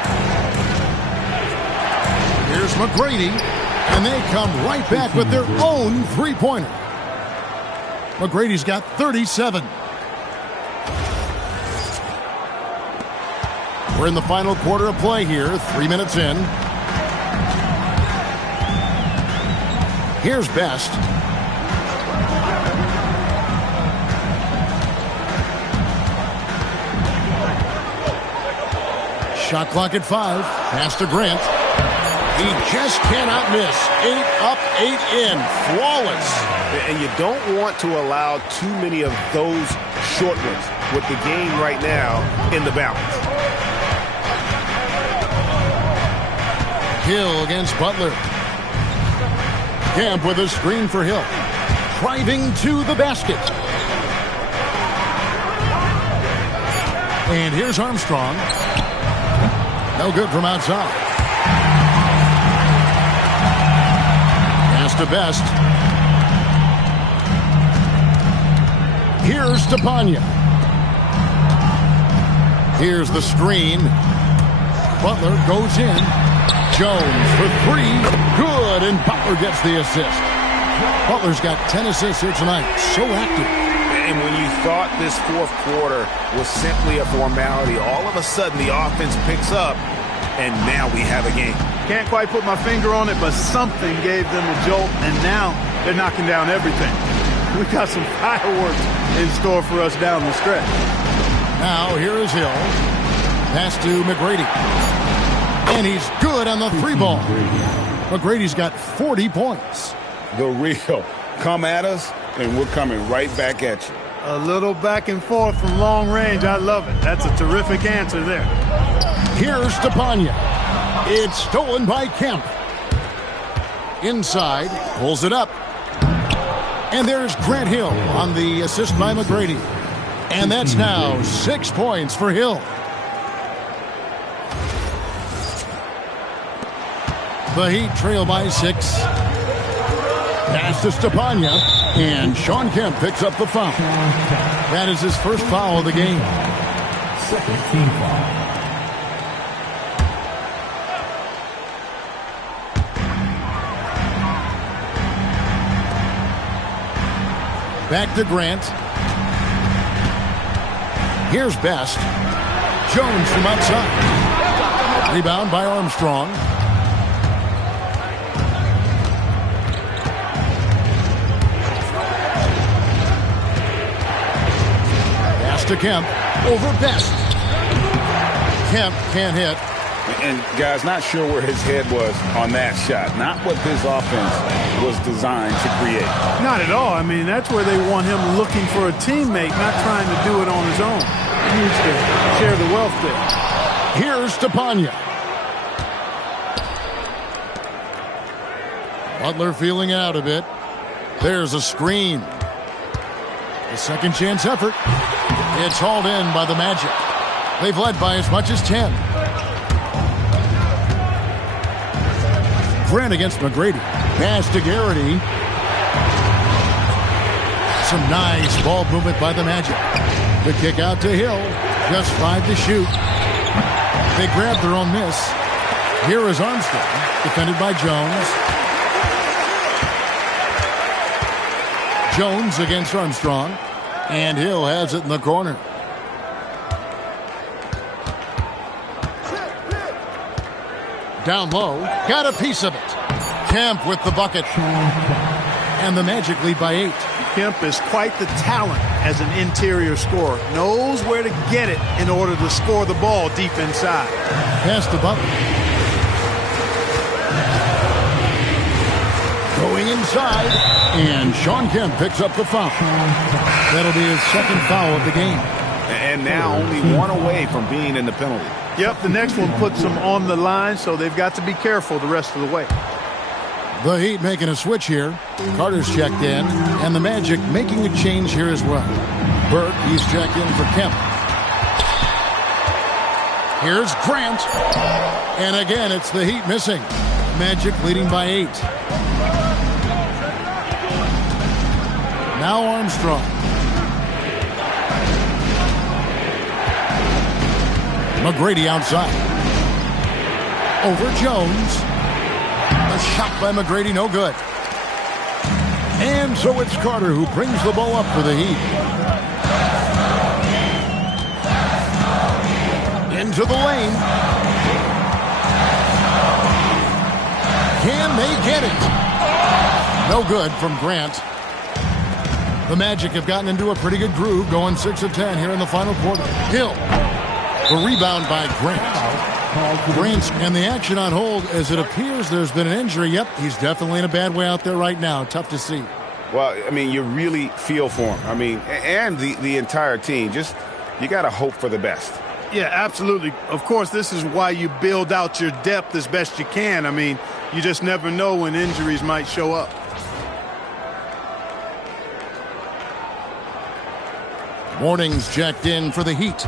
Here's McGrady, and they come right back with their own three-pointer. McGrady's got 37. We're in the final quarter of play here, 3 minutes in. Here's Best. Shot clock at 5. Pass to Grant. He just cannot miss. 8 up, 8 in. Flawless. And you don't want to allow too many of those short ones with the game right now in the balance. Hill against Butler. Camp with a screen for Hill. Driving to the basket. And here's Armstrong. No good from outside. Pass to Best. Here's Stepanya. Here's the screen. Butler goes in. Jones for 3. Good, and Butler gets the assist. Butler's got 10 assists here tonight. So active. And when you thought this fourth quarter was simply a formality, all of a sudden the offense picks up, and now we have a game. Can't quite put my finger on it, but something gave them a jolt, and now they're knocking down everything. We got some fireworks in store for us down the stretch. Now here is Hill. Pass to McGrady. And he's good on the 3 ball. McGrady's got 40 points. The real. Come at us, and we're coming right back at you. A little back and forth from long range. I love it. That's a terrific answer there. Here's Stepanya. It's stolen by Kemp. Inside, pulls it up. And there's Grant Hill on the assist by McGrady. And that's now 6 points for Hill. The Heat trail by 6. Pass to Stepanya. And Shawn Kemp picks up the foul. That is his first foul of the game. Second team foul. Back to Grant. Here's Best. Jones from outside. Rebound by Armstrong. Pass to Kemp. Over Best. Kemp can't hit. And, guys, not sure where his head was on that shot. Not what this offense was designed to create. Not at all. I mean, that's where they want him looking for a teammate, not trying to do it on his own. He needs to share the wealth there. Here's Stepanya. Butler feeling it out a bit. There's a screen. A second chance effort. It's hauled in by the Magic. They've led by as much as 10. Grant against McGrady. Pass to Garrity. Some nice ball movement by the Magic. The kick out to Hill. Just 5 to shoot. They grab their own miss. Here is Armstrong. Defended by Jones. Jones against Armstrong. And Hill has it in the corner. Down low, got a piece of it. Kemp with the bucket. And the Magic lead by 8. Kemp is quite the talent as an interior scorer. Knows where to get it in order to score the ball deep inside. Pass to Butler. Going inside. And Shawn Kemp picks up the foul. That'll be his second foul of the game. And now only one away from being in the penalty. Yep, the next one puts them on the line, so they've got to be careful the rest of the way. The Heat making a switch here. Carter's checked in, and the Magic making a change here as well. Burke, he's checked in for Kemp. Here's Grant. And again, it's the Heat missing. Magic leading by 8. Now Armstrong. McGrady outside. Over Jones. A shot by McGrady, no good. And so it's Carter who brings the ball up for the Heat. Into the lane. Can they get it? No good from Grant. The Magic have gotten into a pretty good groove, going 6 of 10 here in the final quarter. Hill. The rebound by Grant. Grant and the action on hold as it appears there's been an injury. Yep, he's definitely in a bad way out there right now. Tough to see. Well, I mean, you really feel for him. I mean, and the entire team. Just, you got to hope for the best. Yeah, absolutely. Of course, this is why you build out your depth as best you can. I mean, you just never know when injuries might show up. Warnings checked in for the Heat.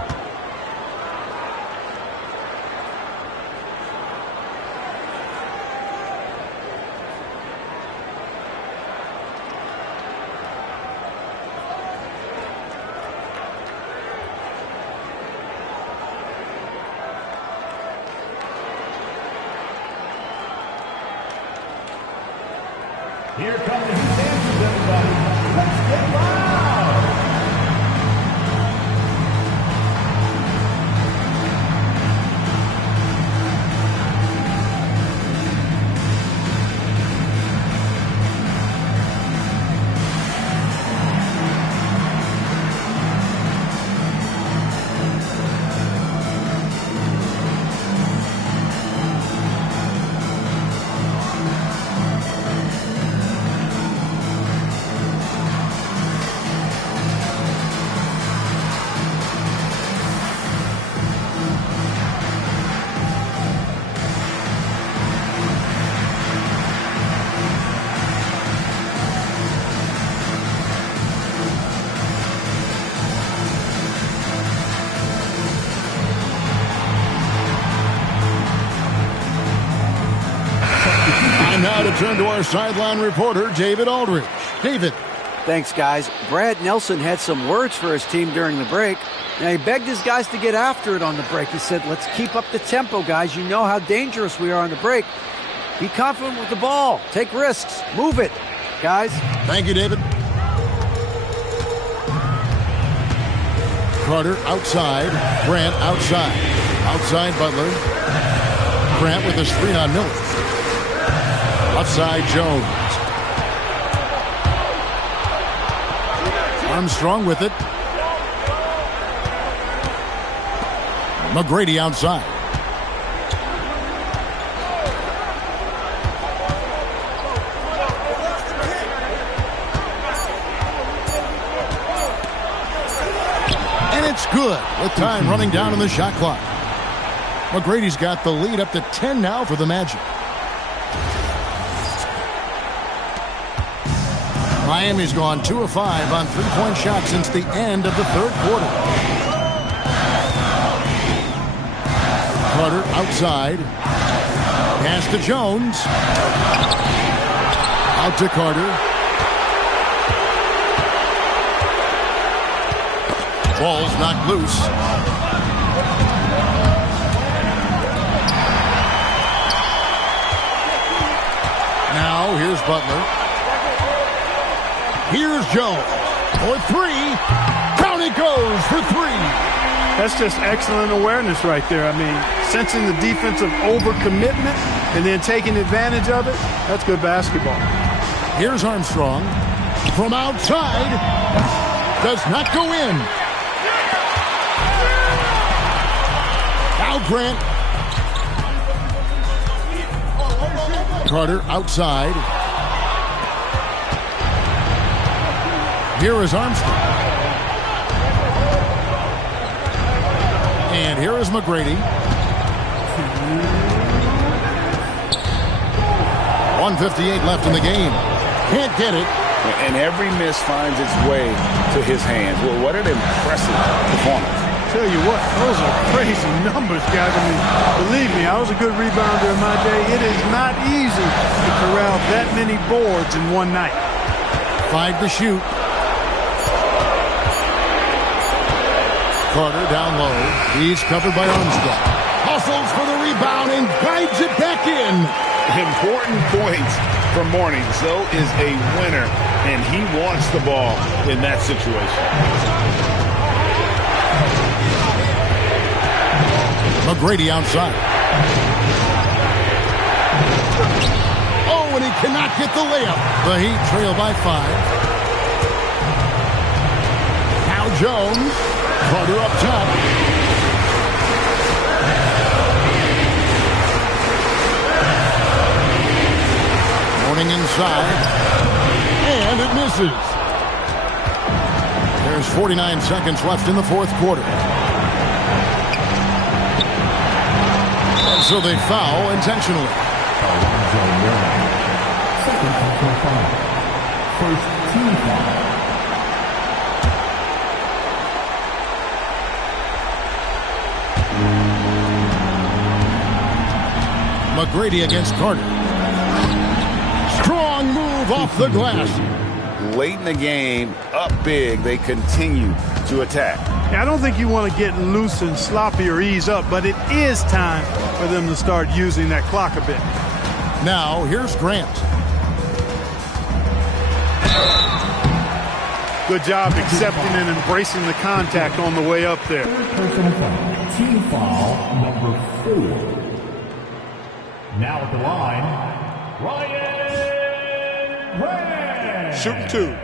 Here come the Heat dancers, everybody. Let's get loud! Now to turn to our sideline reporter, David Aldridge. David. Thanks, guys. Brad Nelson had some words for his team during the break. Now, he begged his guys to get after it on the break. He said, let's keep up the tempo, guys. You know how dangerous we are on the break. Be confident with the ball. Take risks. Move it, guys. Thank you, David. Carter outside. Grant outside. Outside Butler. Grant with a screen on Miller. Outside Jones. Armstrong with it. McGrady outside. And it's good with time running down on the shot clock. McGrady's got the lead up to 10 now for the Magic. Miami's gone 2 of 5 on three-point shots since the end of the third quarter. Carter outside. Pass to Jones. Out to Carter. Ball's knocked loose. Now here's Butler. Here's Jones for 3. Down it goes for 3. That's just excellent awareness right there. I mean, sensing the defensive overcommitment and then taking advantage of it. That's good basketball. Here's Armstrong from outside. Does not go in. Now Grant. Carter outside. Here is Armstrong. And here is McGrady. 1:58 left in the game. Can't get it. And every miss finds its way to his hands. Well, what an impressive performance. Tell you what, those are crazy numbers, guys. I mean, believe me, I was a good rebounder in my day. It is not easy to corral that many boards in one night. 5 to shoot. Carter down low. He's covered by Armstrong. Hustles for the rebound and guides it back in. Important points for Mornings, though, is a winner, and he wants the ball in that situation. McGrady outside. Oh, and he cannot get the layup. The Heat trail by 5. Now Jones. Carter up top. Morning inside. And it misses. There's 49 seconds left in the fourth quarter. And so they foul intentionally. Second personal foul. First team foul. McGrady against Carter. Strong move off the glass. Late in the game, up big, they continue to attack. I don't think you want to get loose and sloppy or ease up, but it is time for them to start using that clock a bit. Now, here's Grant. Good job accepting and embracing the contact on the way up there. Personal foul. Team foul number 4. Now at the line, Ryan Grant. Shooting 2.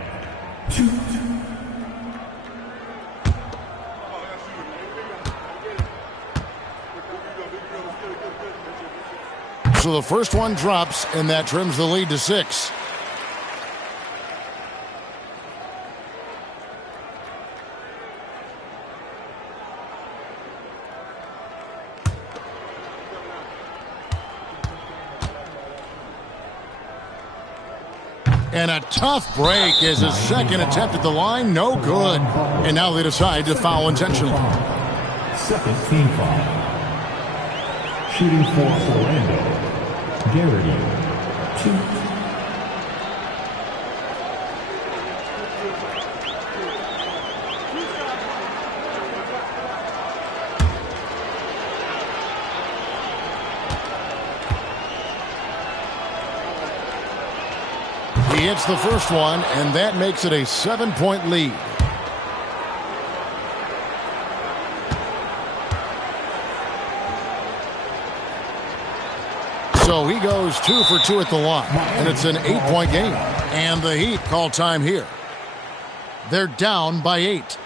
So the first one drops, and that trims the lead to 6. And a tough break as his second attempt at the line, no good. And now they decide to foul intentionally. Second team foul. Shooting for Orlando, Garrity, 2. He hits the first one, and that makes it a 7-point lead. So he goes 2 for 2 at the line, and it's an 8-point game. And the Heat call time here. They're down by 8.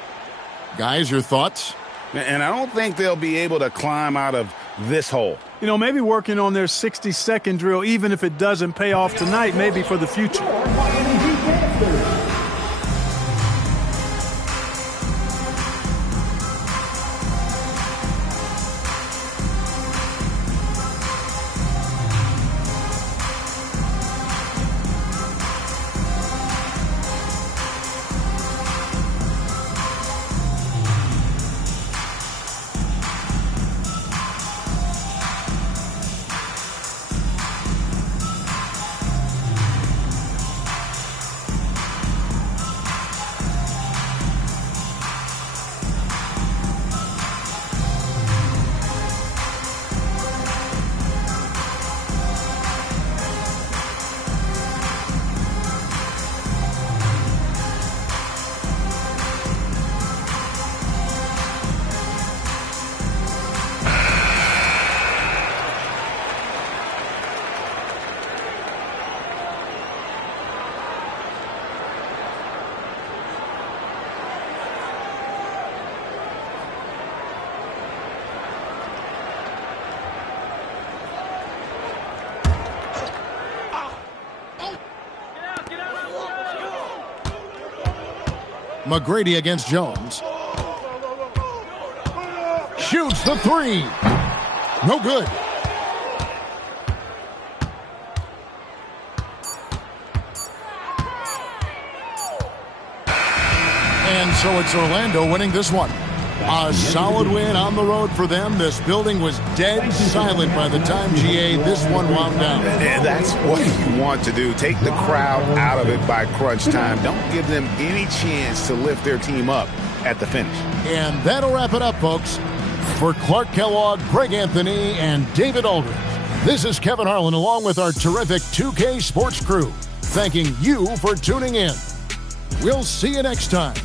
Guys, your thoughts? And I don't think they'll be able to climb out of this hole. You know, maybe working on their 60-second drill, even if it doesn't pay off tonight, maybe for the future. McGrady against Jones. Shoots the 3. No good. And so it's Orlando winning this one. A solid win on the road for them. This building was dead silent by the time, GA, this one wound down. And that's what you want to do. Take the crowd out of it by crunch time. Don't give them any chance to lift their team up at the finish. And that'll wrap it up, folks. For Clark Kellogg, Greg Anthony, and David Aldridge, this is Kevin Harlan along with our terrific 2K Sports crew, thanking you for tuning in. We'll see you next time